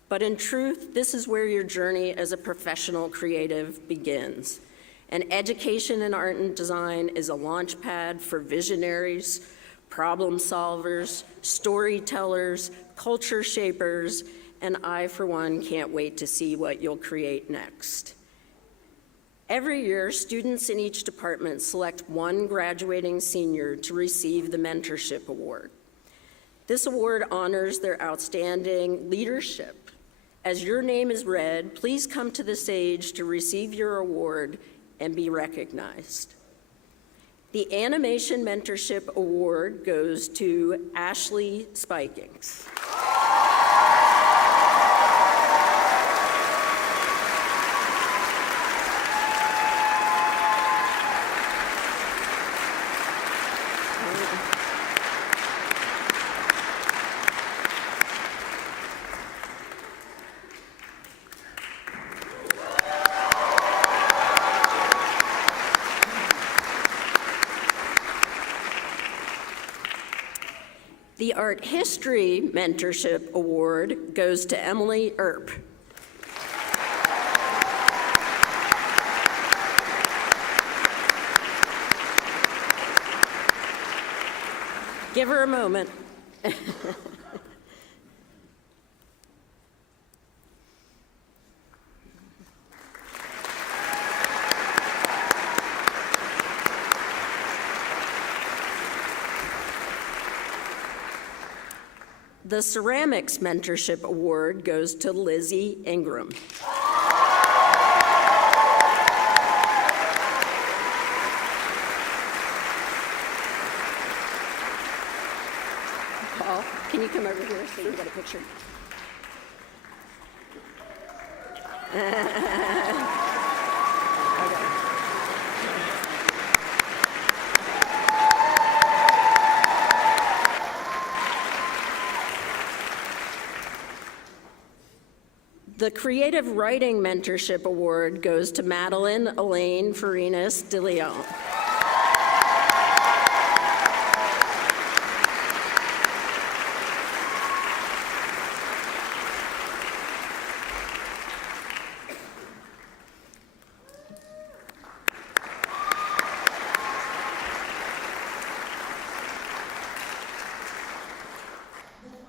But in truth, this is where your journey as a professional creative begins. And education in art and design is a launch pad for visionaries, problem solvers, storytellers, culture shapers, and I, for one, can't wait to see what you'll create next. Every year, students in each department select one graduating senior to receive the Mentorship Award. This award honors their outstanding leadership. As your name is read, please come to the stage to receive your award and be recognized. The Animation Mentorship Award goes to Ashley Spikings. The Art History Mentorship Award goes to Emily Earp. Give her a moment. The Ceramics Mentorship Award goes to Lizzie Ingram. Paul, can you come over here so we can get a picture? The Creative Writing Mentorship Award goes to Madeline Elaine Farinas de Leon.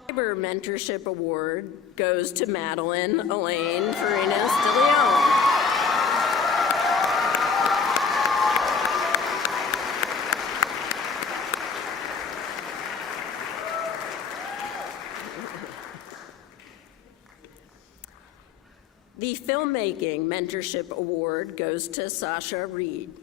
Cyber Mentorship Award goes to Madeline Elaine Farinas de Leon. The Filmmaking Mentorship Award goes to Sasha Reed.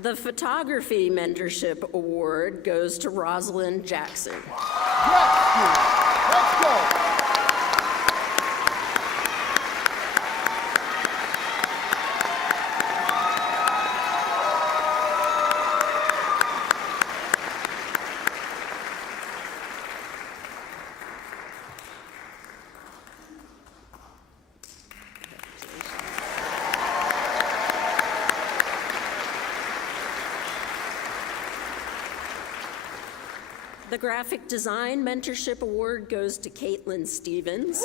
The Photography Mentorship Award goes to Rosalind Jackson. Let's go. The Graphic Design Mentorship Award goes to Caitlin Stevens.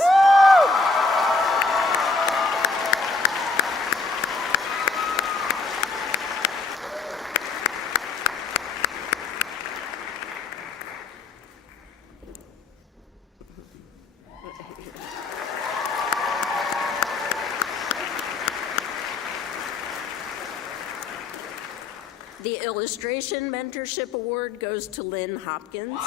The Illustration Mentorship Award goes to Lynn Hopkins.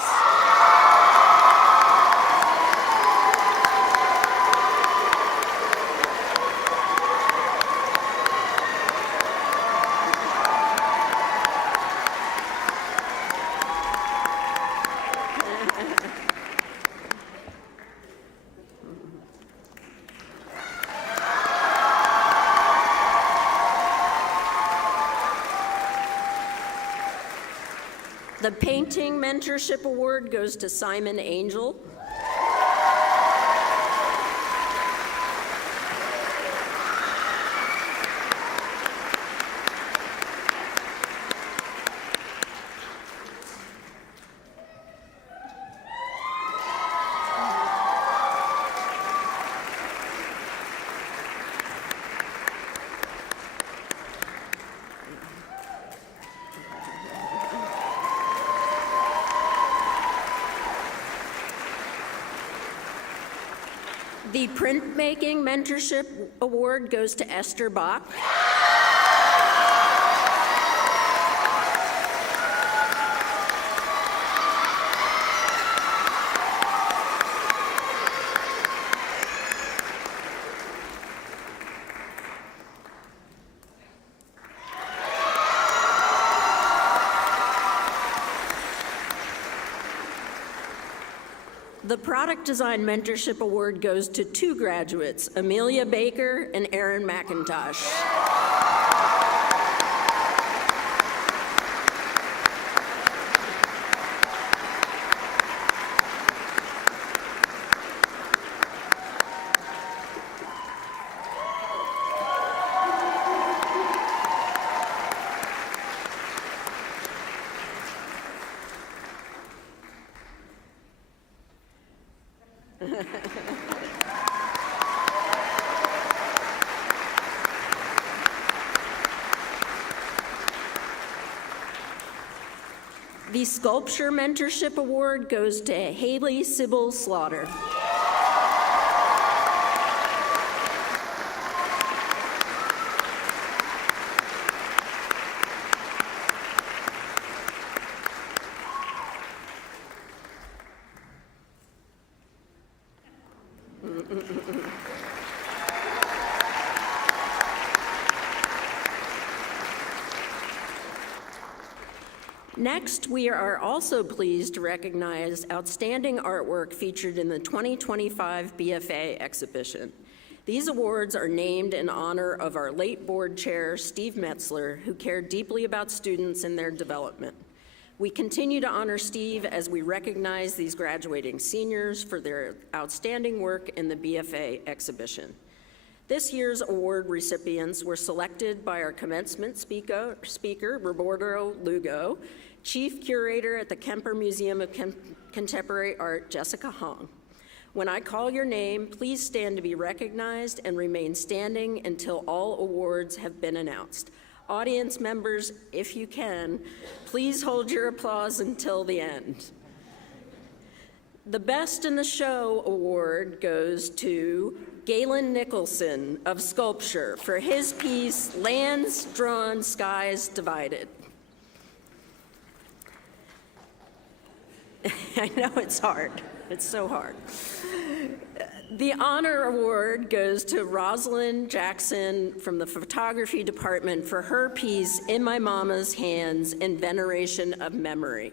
The Painting Mentorship Award goes to Simon Angel. The Printmaking Mentorship Award goes to Esther Bach. The Product Design Mentorship Award goes to two graduates, Amelia Baker and Erin McIntosh. The Sculpture Mentorship Award goes to Haley Sybil Slaughter. Next, we are also pleased to recognize outstanding artwork featured in the 2025 BFA exhibition. These awards are named in honor of our late board chair, Steve Metzler, who cared deeply about students and their development. We continue to honor Steve as we recognize these graduating seniors for their outstanding work in the BFA exhibition. This year's award recipients were selected by our commencement speaker Roberto Lugo, Chief Curator at the Kemper Museum of Contemporary Art, Jessica Hong. When I call your name, please stand to be recognized and remain standing until all awards have been announced. Audience members, if you can, please hold your applause until the end. The Best in the Show award goes to Galen Nicholson of Sculpture for his piece, Lands Drawn, Skies Divided. I know it's hard. It's so hard. The honor award goes to Rosalind Jackson from the photography department for her piece, In My Mama's Hands, in veneration of memory.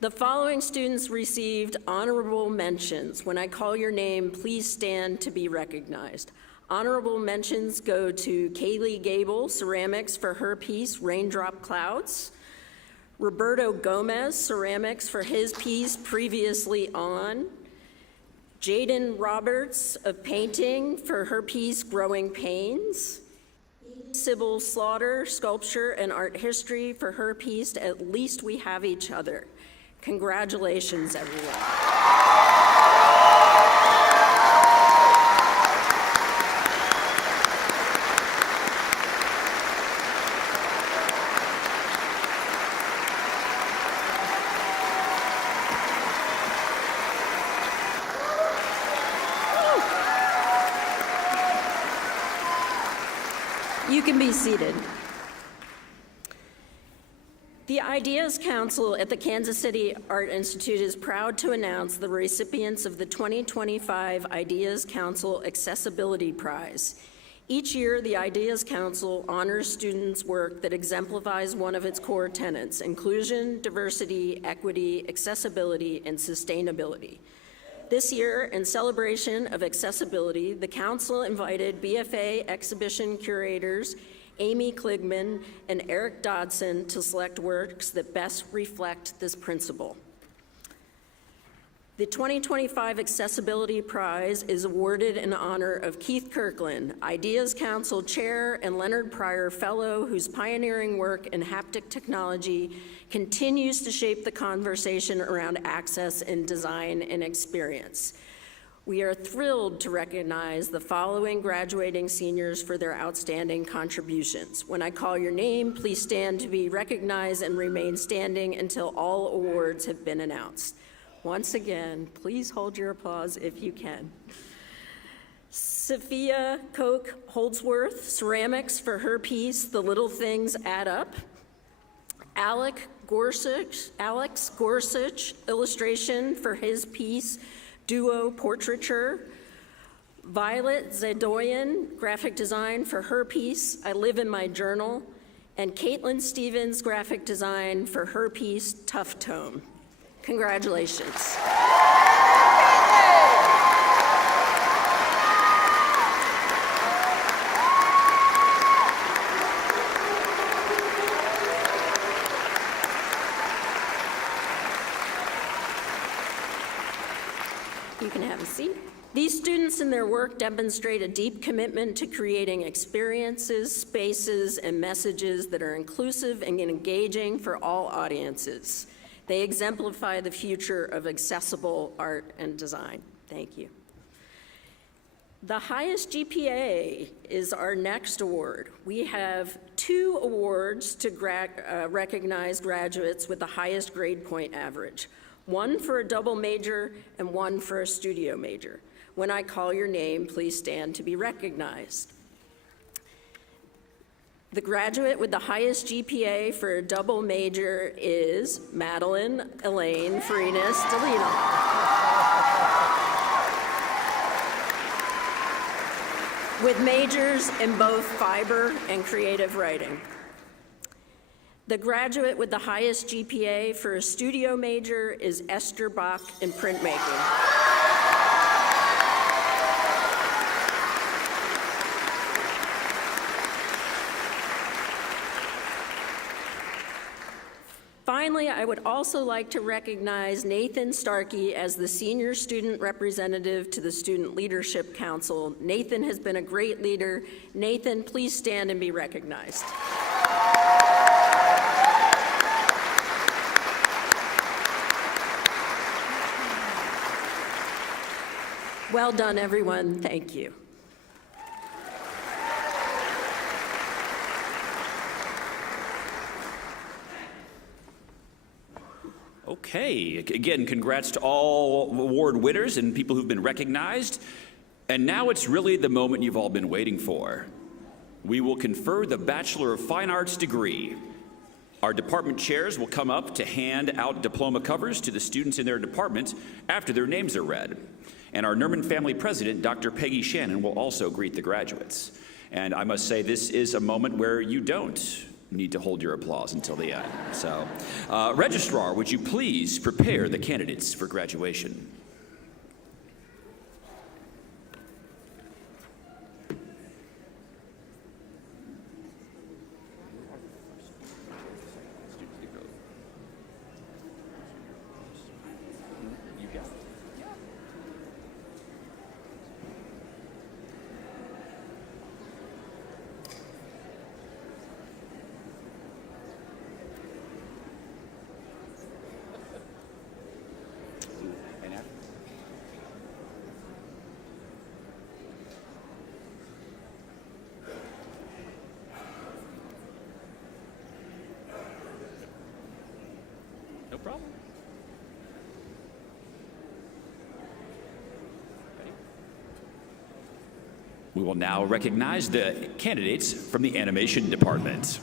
The following students received honorable mentions. When I call your name, please stand to be recognized. Honorable mentions go to Kaylee Gable, ceramics, for her piece, Raindrop Clouds. Roberto Gomez, ceramics, for his piece, Previously On. Jaden Roberts of painting for her piece, Growing Pains. Sybil Slaughter, sculpture and art history, for her piece, At Least We Have Each Other. Congratulations, everyone. You can be seated. The Ideas Council at the Kansas City Art Institute is proud to announce the recipients of the 2025 Ideas Council Accessibility Prize. Each year, the Ideas Council honors students' work that exemplifies one of its core tenets: inclusion, diversity, equity, accessibility, and sustainability. This year, in celebration of accessibility, the Council invited BFA exhibition curators Amy Kligman and Eric Dodson to select works that best reflect this principle. The 2025 Accessibility Prize is awarded in honor of Keith Kirkland, Ideas Council Chair, and Leonard Pryor Fellow, whose pioneering work in haptic technology continues to shape the conversation around access in design and experience. We are thrilled to recognize the following graduating seniors for their outstanding contributions. When I call your name, please stand to be recognized and remain standing until all awards have been announced. Once again, please hold your applause if you can. Sophia Koch Holdsworth, ceramics, for her piece, The Little Things Add Up. Alex Gorsuch, illustration, for his piece, Duo Portraiture. Violet Zadoyan, graphic design, for her piece, I Live in My Journal. And Caitlin Stevens, graphic design, for her piece, Tough Tone. Congratulations. You can have a seat. These students and their work demonstrate a deep commitment to creating experiences, spaces, and messages that are inclusive and engaging for all audiences. They exemplify the future of accessible art and design. Thank you. The highest GPA is our next award. We have 2 awards to recognize graduates with the highest grade point average, one for a double major and one for a studio major. When I call your name, please stand to be recognized. The graduate with the highest GPA for a double major is Madeline Elaine Farinas Delino. With majors in both fiber and creative writing. The graduate with the highest GPA for a studio major is Esther Bach in printmaking. Finally, I would also like to recognize Nathan Starkey as the Senior Student Representative to the Student Leadership Council. Nathan has been a great leader. Nathan, please stand and be recognized. Well done, everyone. Thank you. Okay, again, congrats to all award winners and people who've been recognized. And now it's really the moment you've all been waiting for. We will confer the Bachelor of Fine Arts degree. Our department chairs will come up to hand out diploma covers to the students in their department after their names are read. And our Nerman family president, Dr. Peggy Shannon, will also greet the graduates. And I must say, this is a moment where you don't need to hold your applause until the end. So, Registrar, would you please prepare the candidates for graduation? No problem. We will now recognize the candidates from the animation department.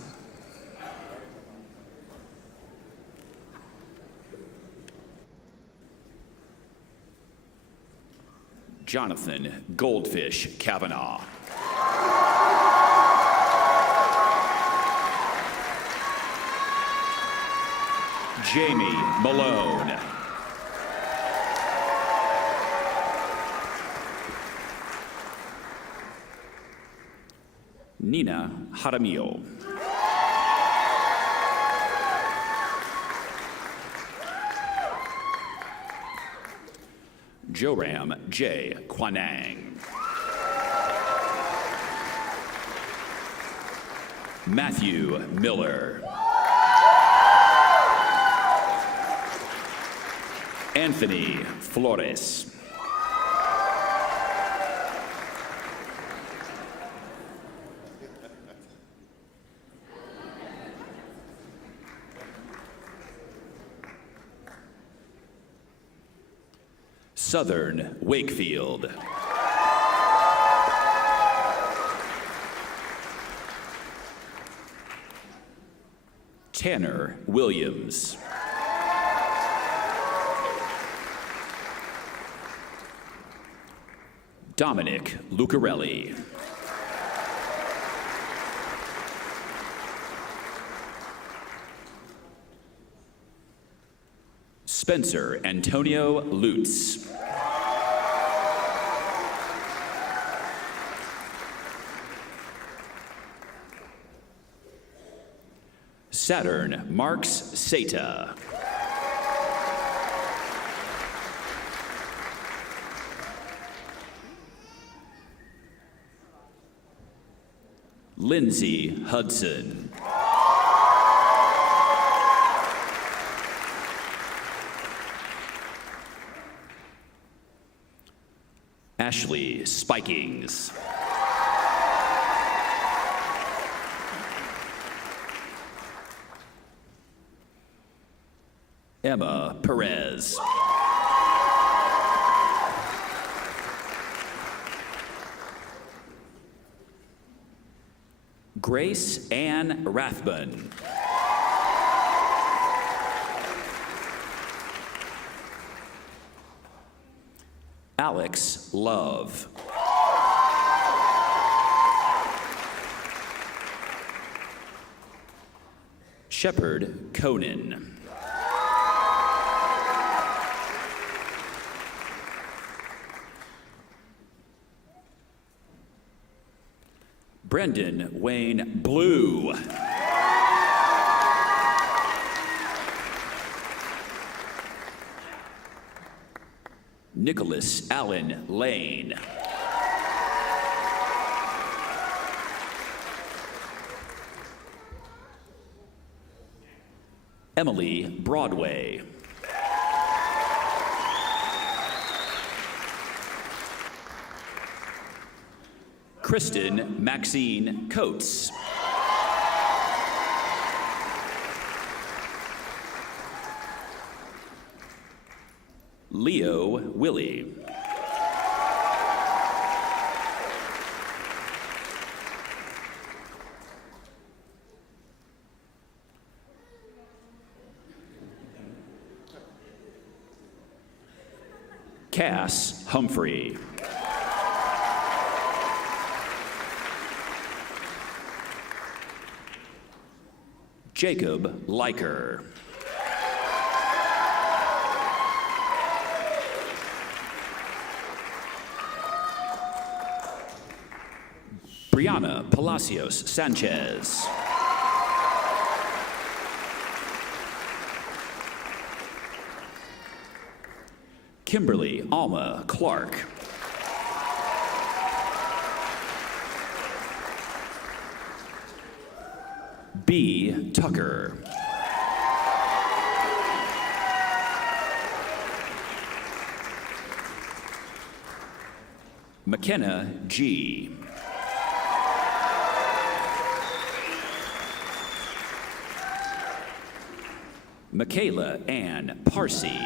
Jonathan Goldfish Kavanaugh. Jamie Malone. Nina Jaramillo. Joram J. Kwanang. Matthew Miller. Anthony Flores. Southern Wakefield. Tanner Williams. Dominic Lucarelli. Spencer Antonio Lutz. Saturn Marks Seta. Lindsay Hudson. Ashley Spikings. Emma Perez. Grace Ann Rathbun. Alex Love. Shepard Conan. Brendan Wayne Blue. Nicholas Allen Lane. Emily Broadway. Kristen Maxine Coates. Leo Willie. Cass Humphrey. Jacob Liker. Brianna Palacios Sanchez. Kimberly Alma Clark. B. Tucker. McKenna G. Michaela Ann Parsi.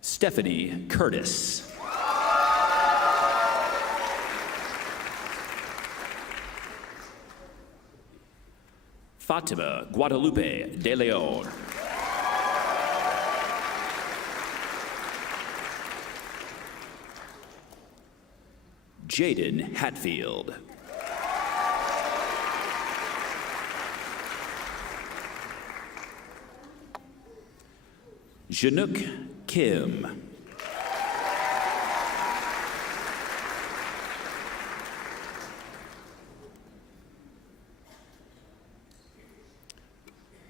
Stephanie Curtis. Fatima Guadalupe de Leon. Jaden Hatfield. Janook Kim.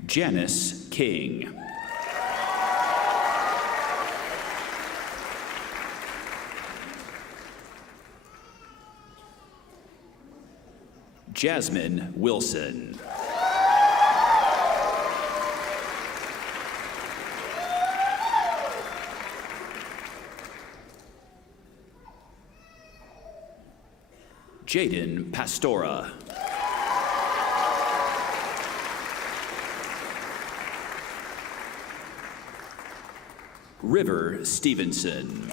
Janice King. Jasmine Wilson. Jaden Pastora. River Stevenson.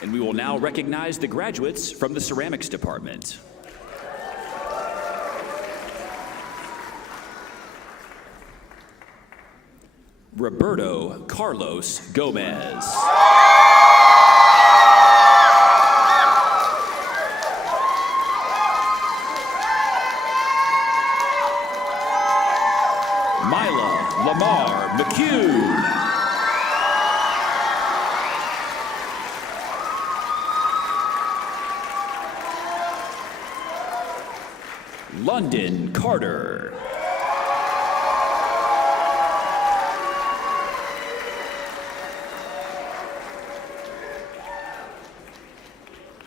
And we will now recognize the graduates from the ceramics department. Roberto Carlos Gomez. Mila Lamar McHugh. London Carter.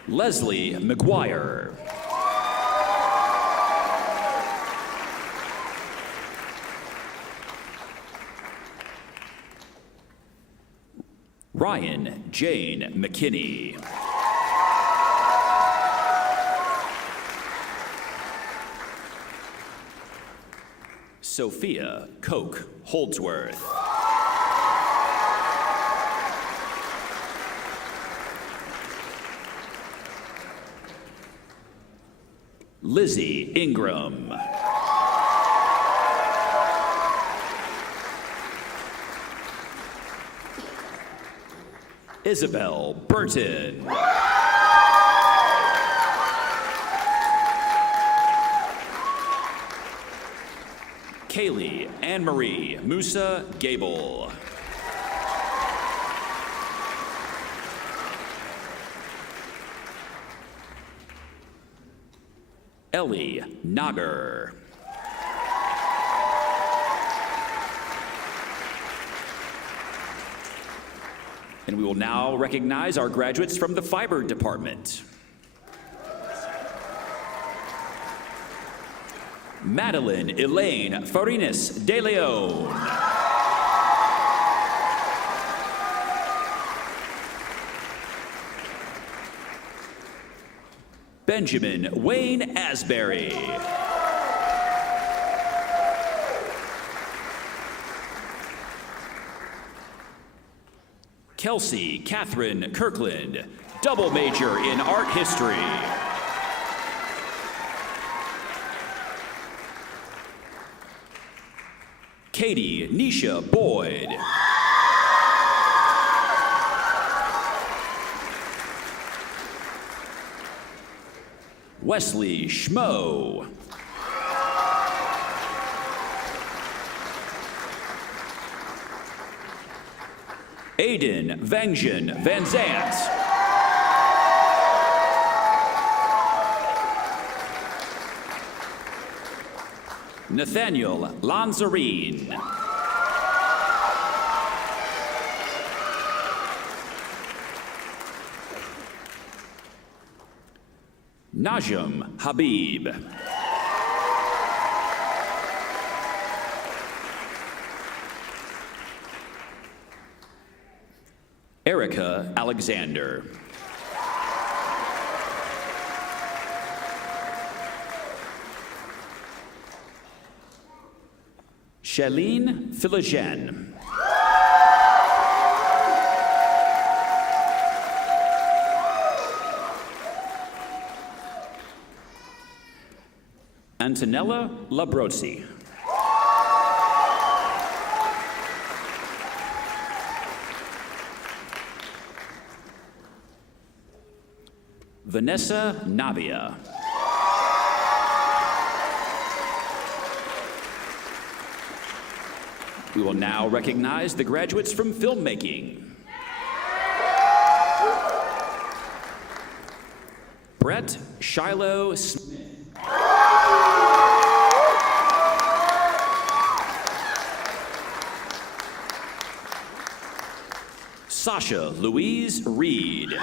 Leslie McGuire. Ryan Jane McKinney. Sophia Koch Holdsworth. Lizzie Ingram. Isabel Burton. Kaylee Anne-Marie Musa Gable. Ellie Nagar. And we will now recognize our graduates from the Fiber Department. Madeline Elaine Farinas de Leon. Benjamin Wayne Asbury. Kelsey Catherine Kirkland, double major in art history. Katie Nisha Boyd. Wesley Schmo. Aiden Vangjan Van Zant. Nathaniel Lanzarine. Najum Habib. Erica Alexander. Shailene Philogene. Antonella Labrozzi. Vanessa Navia. We will now recognize the graduates from filmmaking. Brett Shiloh Smith. Sasha Louise Reed.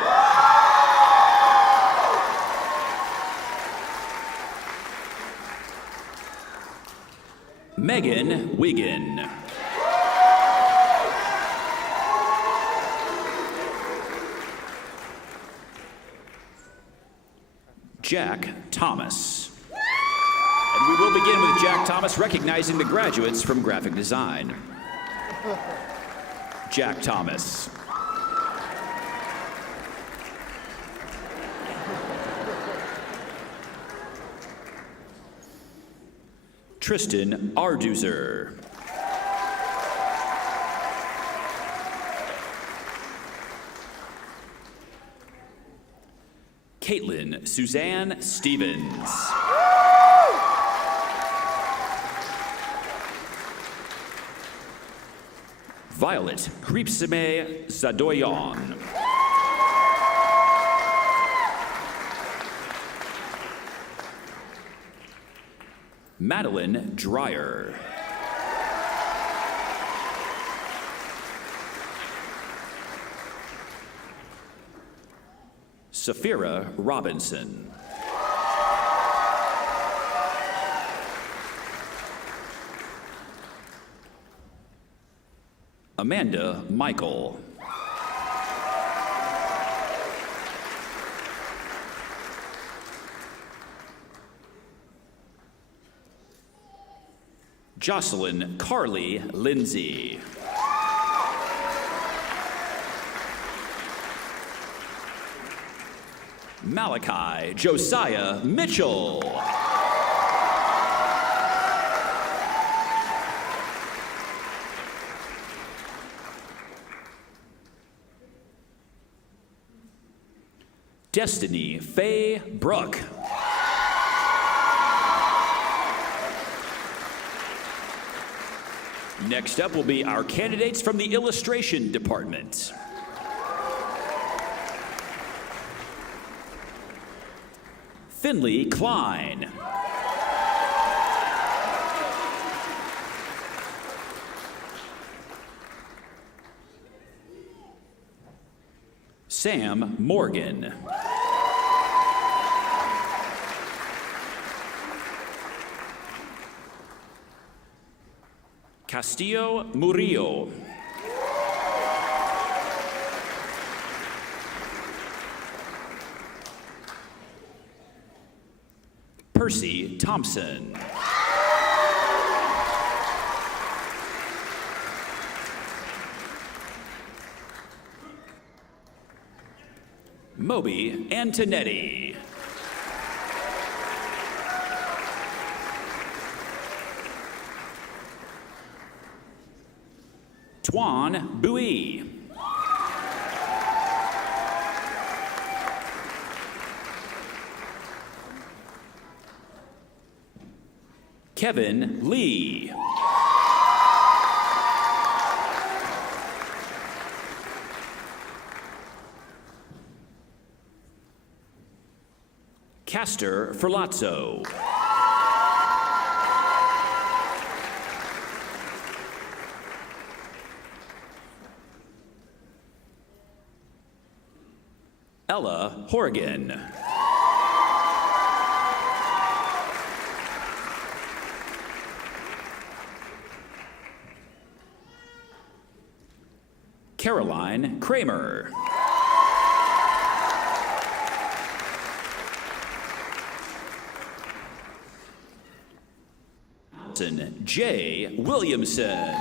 Megan Wiggin. Jack Thomas. And we will begin with Jack Thomas recognizing the graduates from graphic design. Jack Thomas. Tristan Arduzer. Caitlin Suzanne Stevens. Violet Gripsime Zadoyan. Madeline Dreyer. Safira Robinson. Amanda Michael. Jocelyn Carly Lindsay. Malachi Josiah Mitchell. Destiny Faye Brooke. Next up will be our candidates from the illustration department. Finley Klein. Sam Morgan. Castillo Murillo. Percy Thompson. Moby Antonetti. Tuan Bui. Kevin Lee. Castor Ferlazzo. Ella Horgan. Caroline Kramer. J. Williamson.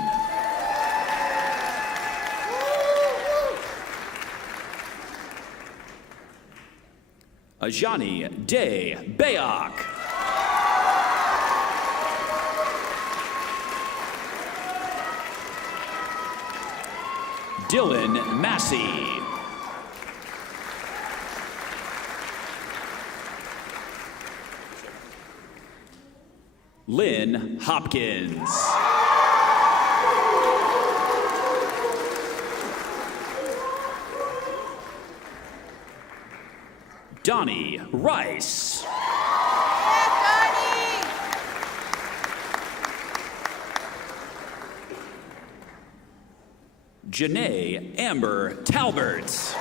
Ajani Day Bayok. Dylan Massey. Lynn Hopkins. Donnie Rice. Janae Amber Talbert.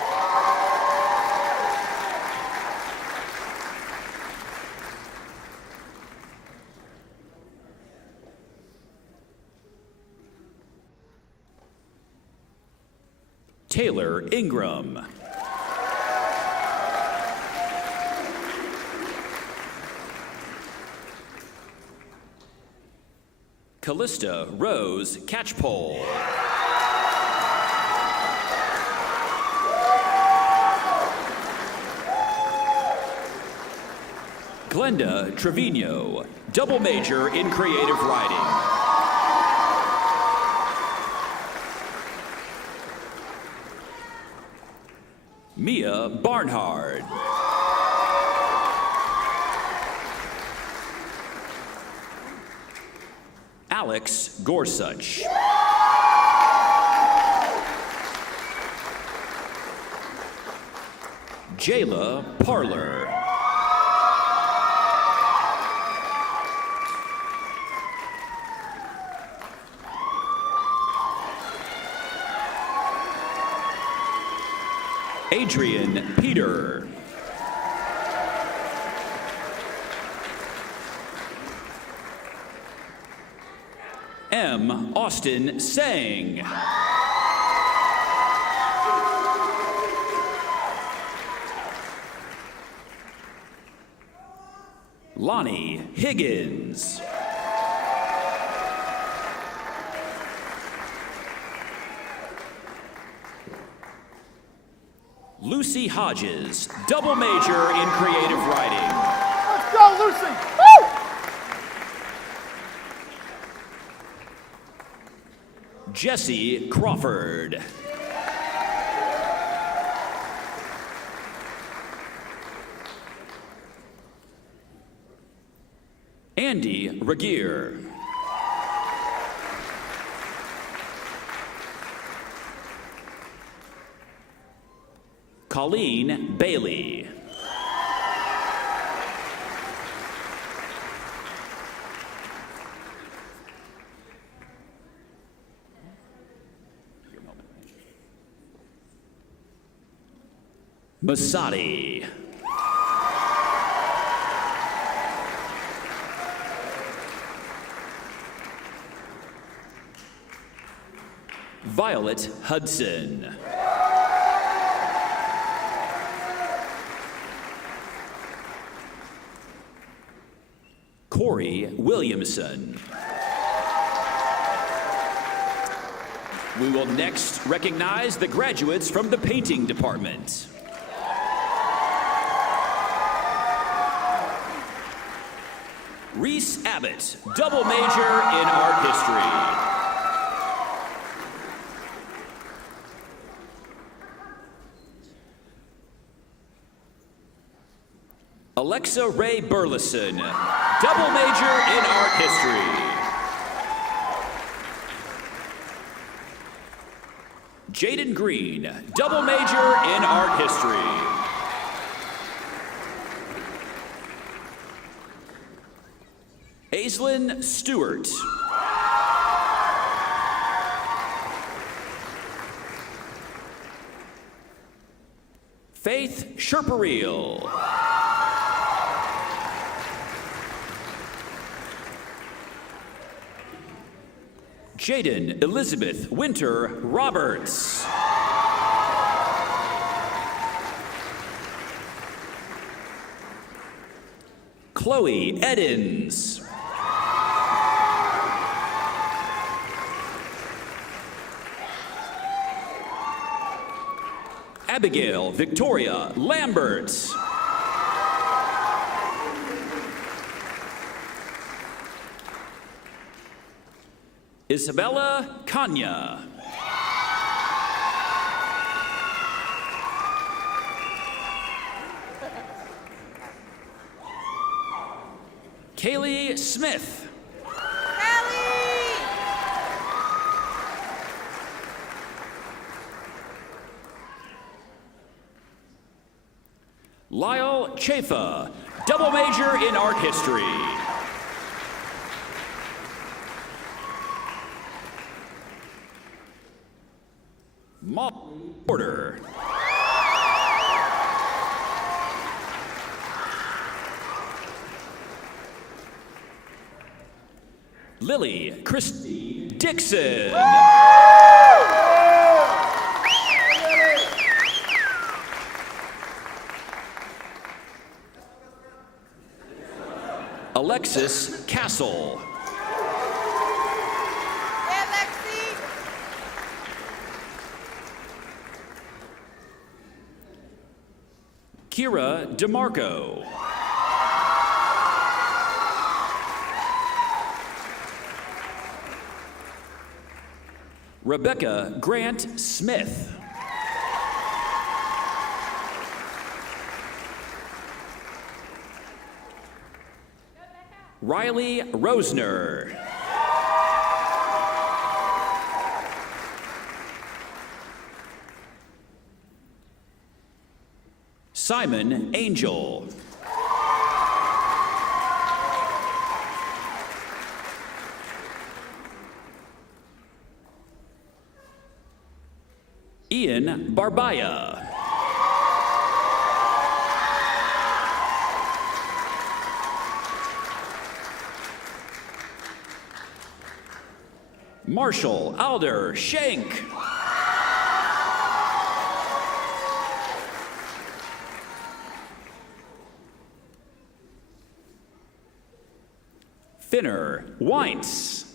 Taylor Ingram. Callista Rose Catchpole. Glenda Trevino, double major in creative writing. Mia Barnhard. Alex Gorsuch. Jayla Parler. Adrian Peter. M. Austin Sang. Lonnie Higgins. Lucy Hodges, double major in creative writing. Let's go, Lucy! Woo! Jesse Crawford. Andy Regier. Colleen Bailey. Masadi. Violet Hudson. Corey Williamson. We will next recognize the graduates from the painting department. Reese Abbott, double major in art history. Alexa Ray Burleson, double major in art history. Jaden Green, double major in art history. Aislinn Stewart. Faith Sherpareel. Jaden Elizabeth Winter Roberts. Chloe Edens. Abigail Victoria Lambert. Isabella Kanya. Kaylee Smith. Lyle Chafa, double major in art history. Molly Porter. Lily Christy Dixon. Alexis Castle. Kira DeMarco. Rebecca Grant Smith. Riley Rosner. Simon Angel. Ian Barbaya. Marshall Alder Shank. Finner Weinz.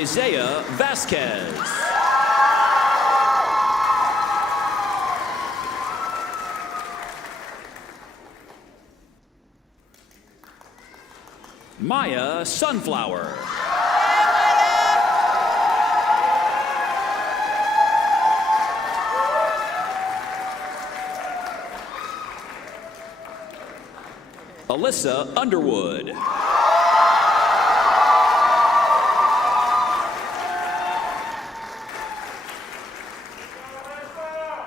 Isaiah Vasquez. Maya Sunflower. Alyssa Underwood.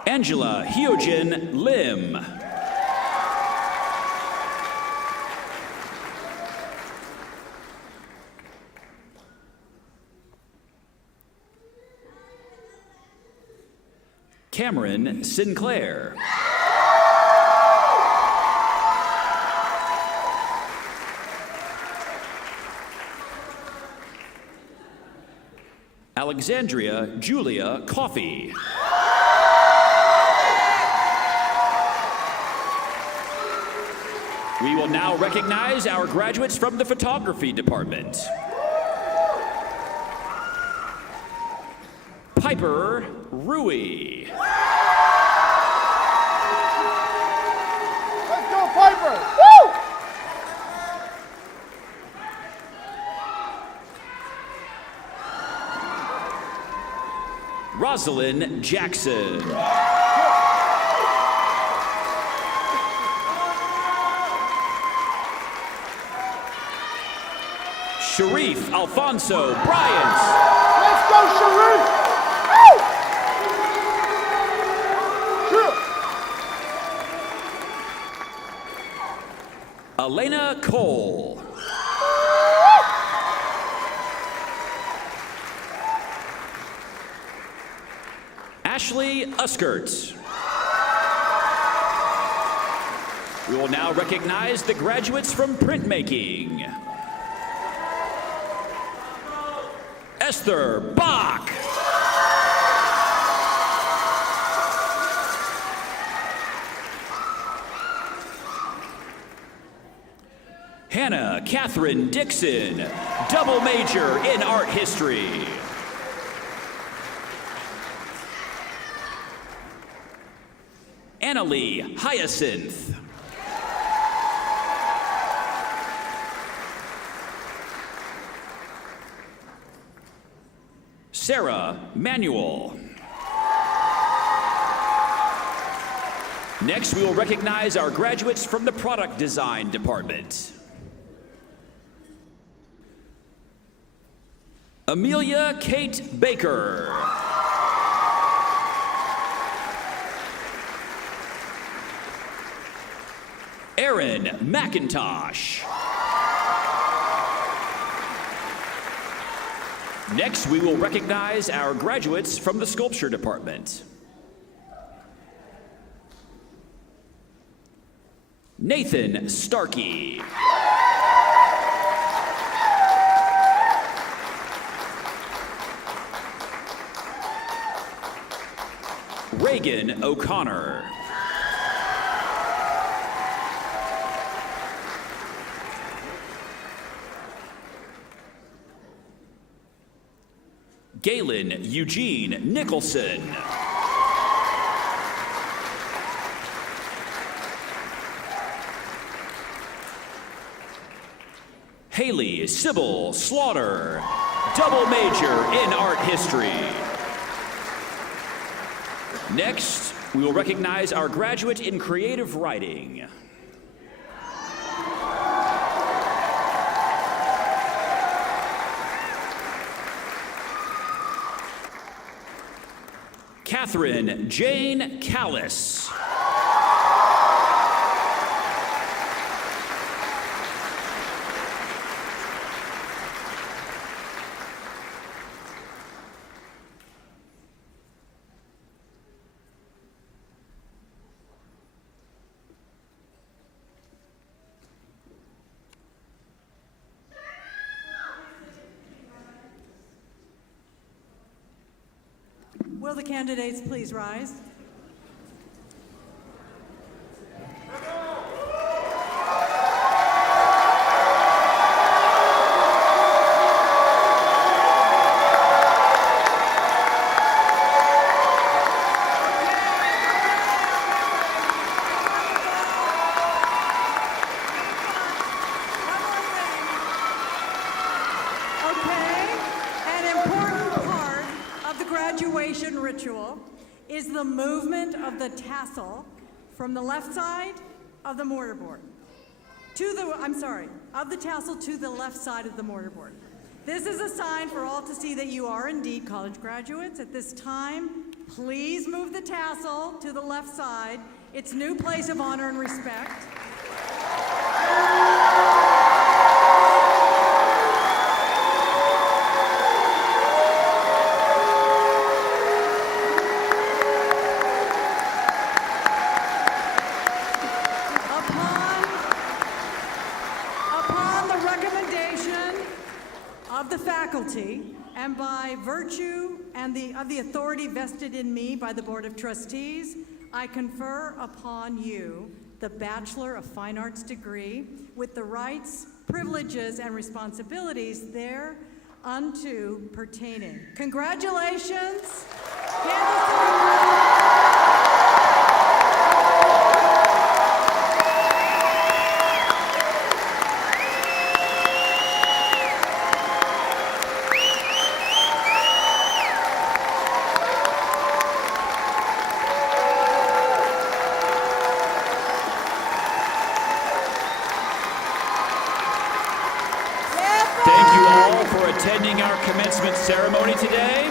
Angela Hyojin Lim. Cameron Sinclair. Alexandria Julia Coffey. We will now recognize our graduates from the photography department. Piper Rui. Let's go, Piper! Woo! Rosalind Jackson. Sharif Alfonso Bryant. Let's go, Sharif! Woo! Sure. Elena Cole. Ashley Uskert. We will now recognize the graduates from printmaking. Esther Bach. Hannah Catherine Dixon, double major in art history. Annalie Hyacinth. Sarah Manuel. Next, we will recognize our graduates from the product design department. Amelia Kate Baker. Aaron McIntosh. Next, we will recognize our graduates from the sculpture department. Nathan Starkey. Reagan O'Connor. Galen Eugene Nicholson. Haley Sybil Slaughter, double major in art history. Next, we will recognize our graduate in creative writing. Catherine Jane Callis. Will the candidates please rise? the tassel from the left side of the mortarboard. Of the tassel to the left side of the mortarboard. This is a sign for all to see that you are indeed college graduates. At this time, please move the tassel to the left side. Its new place of honor and respect. Upon the recommendation of the faculty, and by virtue of the authority vested in me by the Board of Trustees, I confer upon you the Bachelor of Fine Arts degree with the rights, privileges, and responsibilities thereunto pertaining. Congratulations, Kansas City. Attending our commencement ceremony today.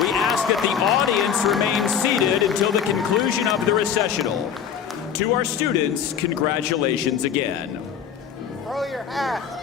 We ask that the audience remain seated until the conclusion of the recessional. To our students, congratulations again. Throw your hat.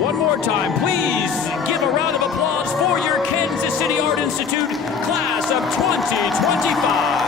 One more time, please give a round of applause for your Kansas City Art Institute class of 2025.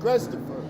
Christopher.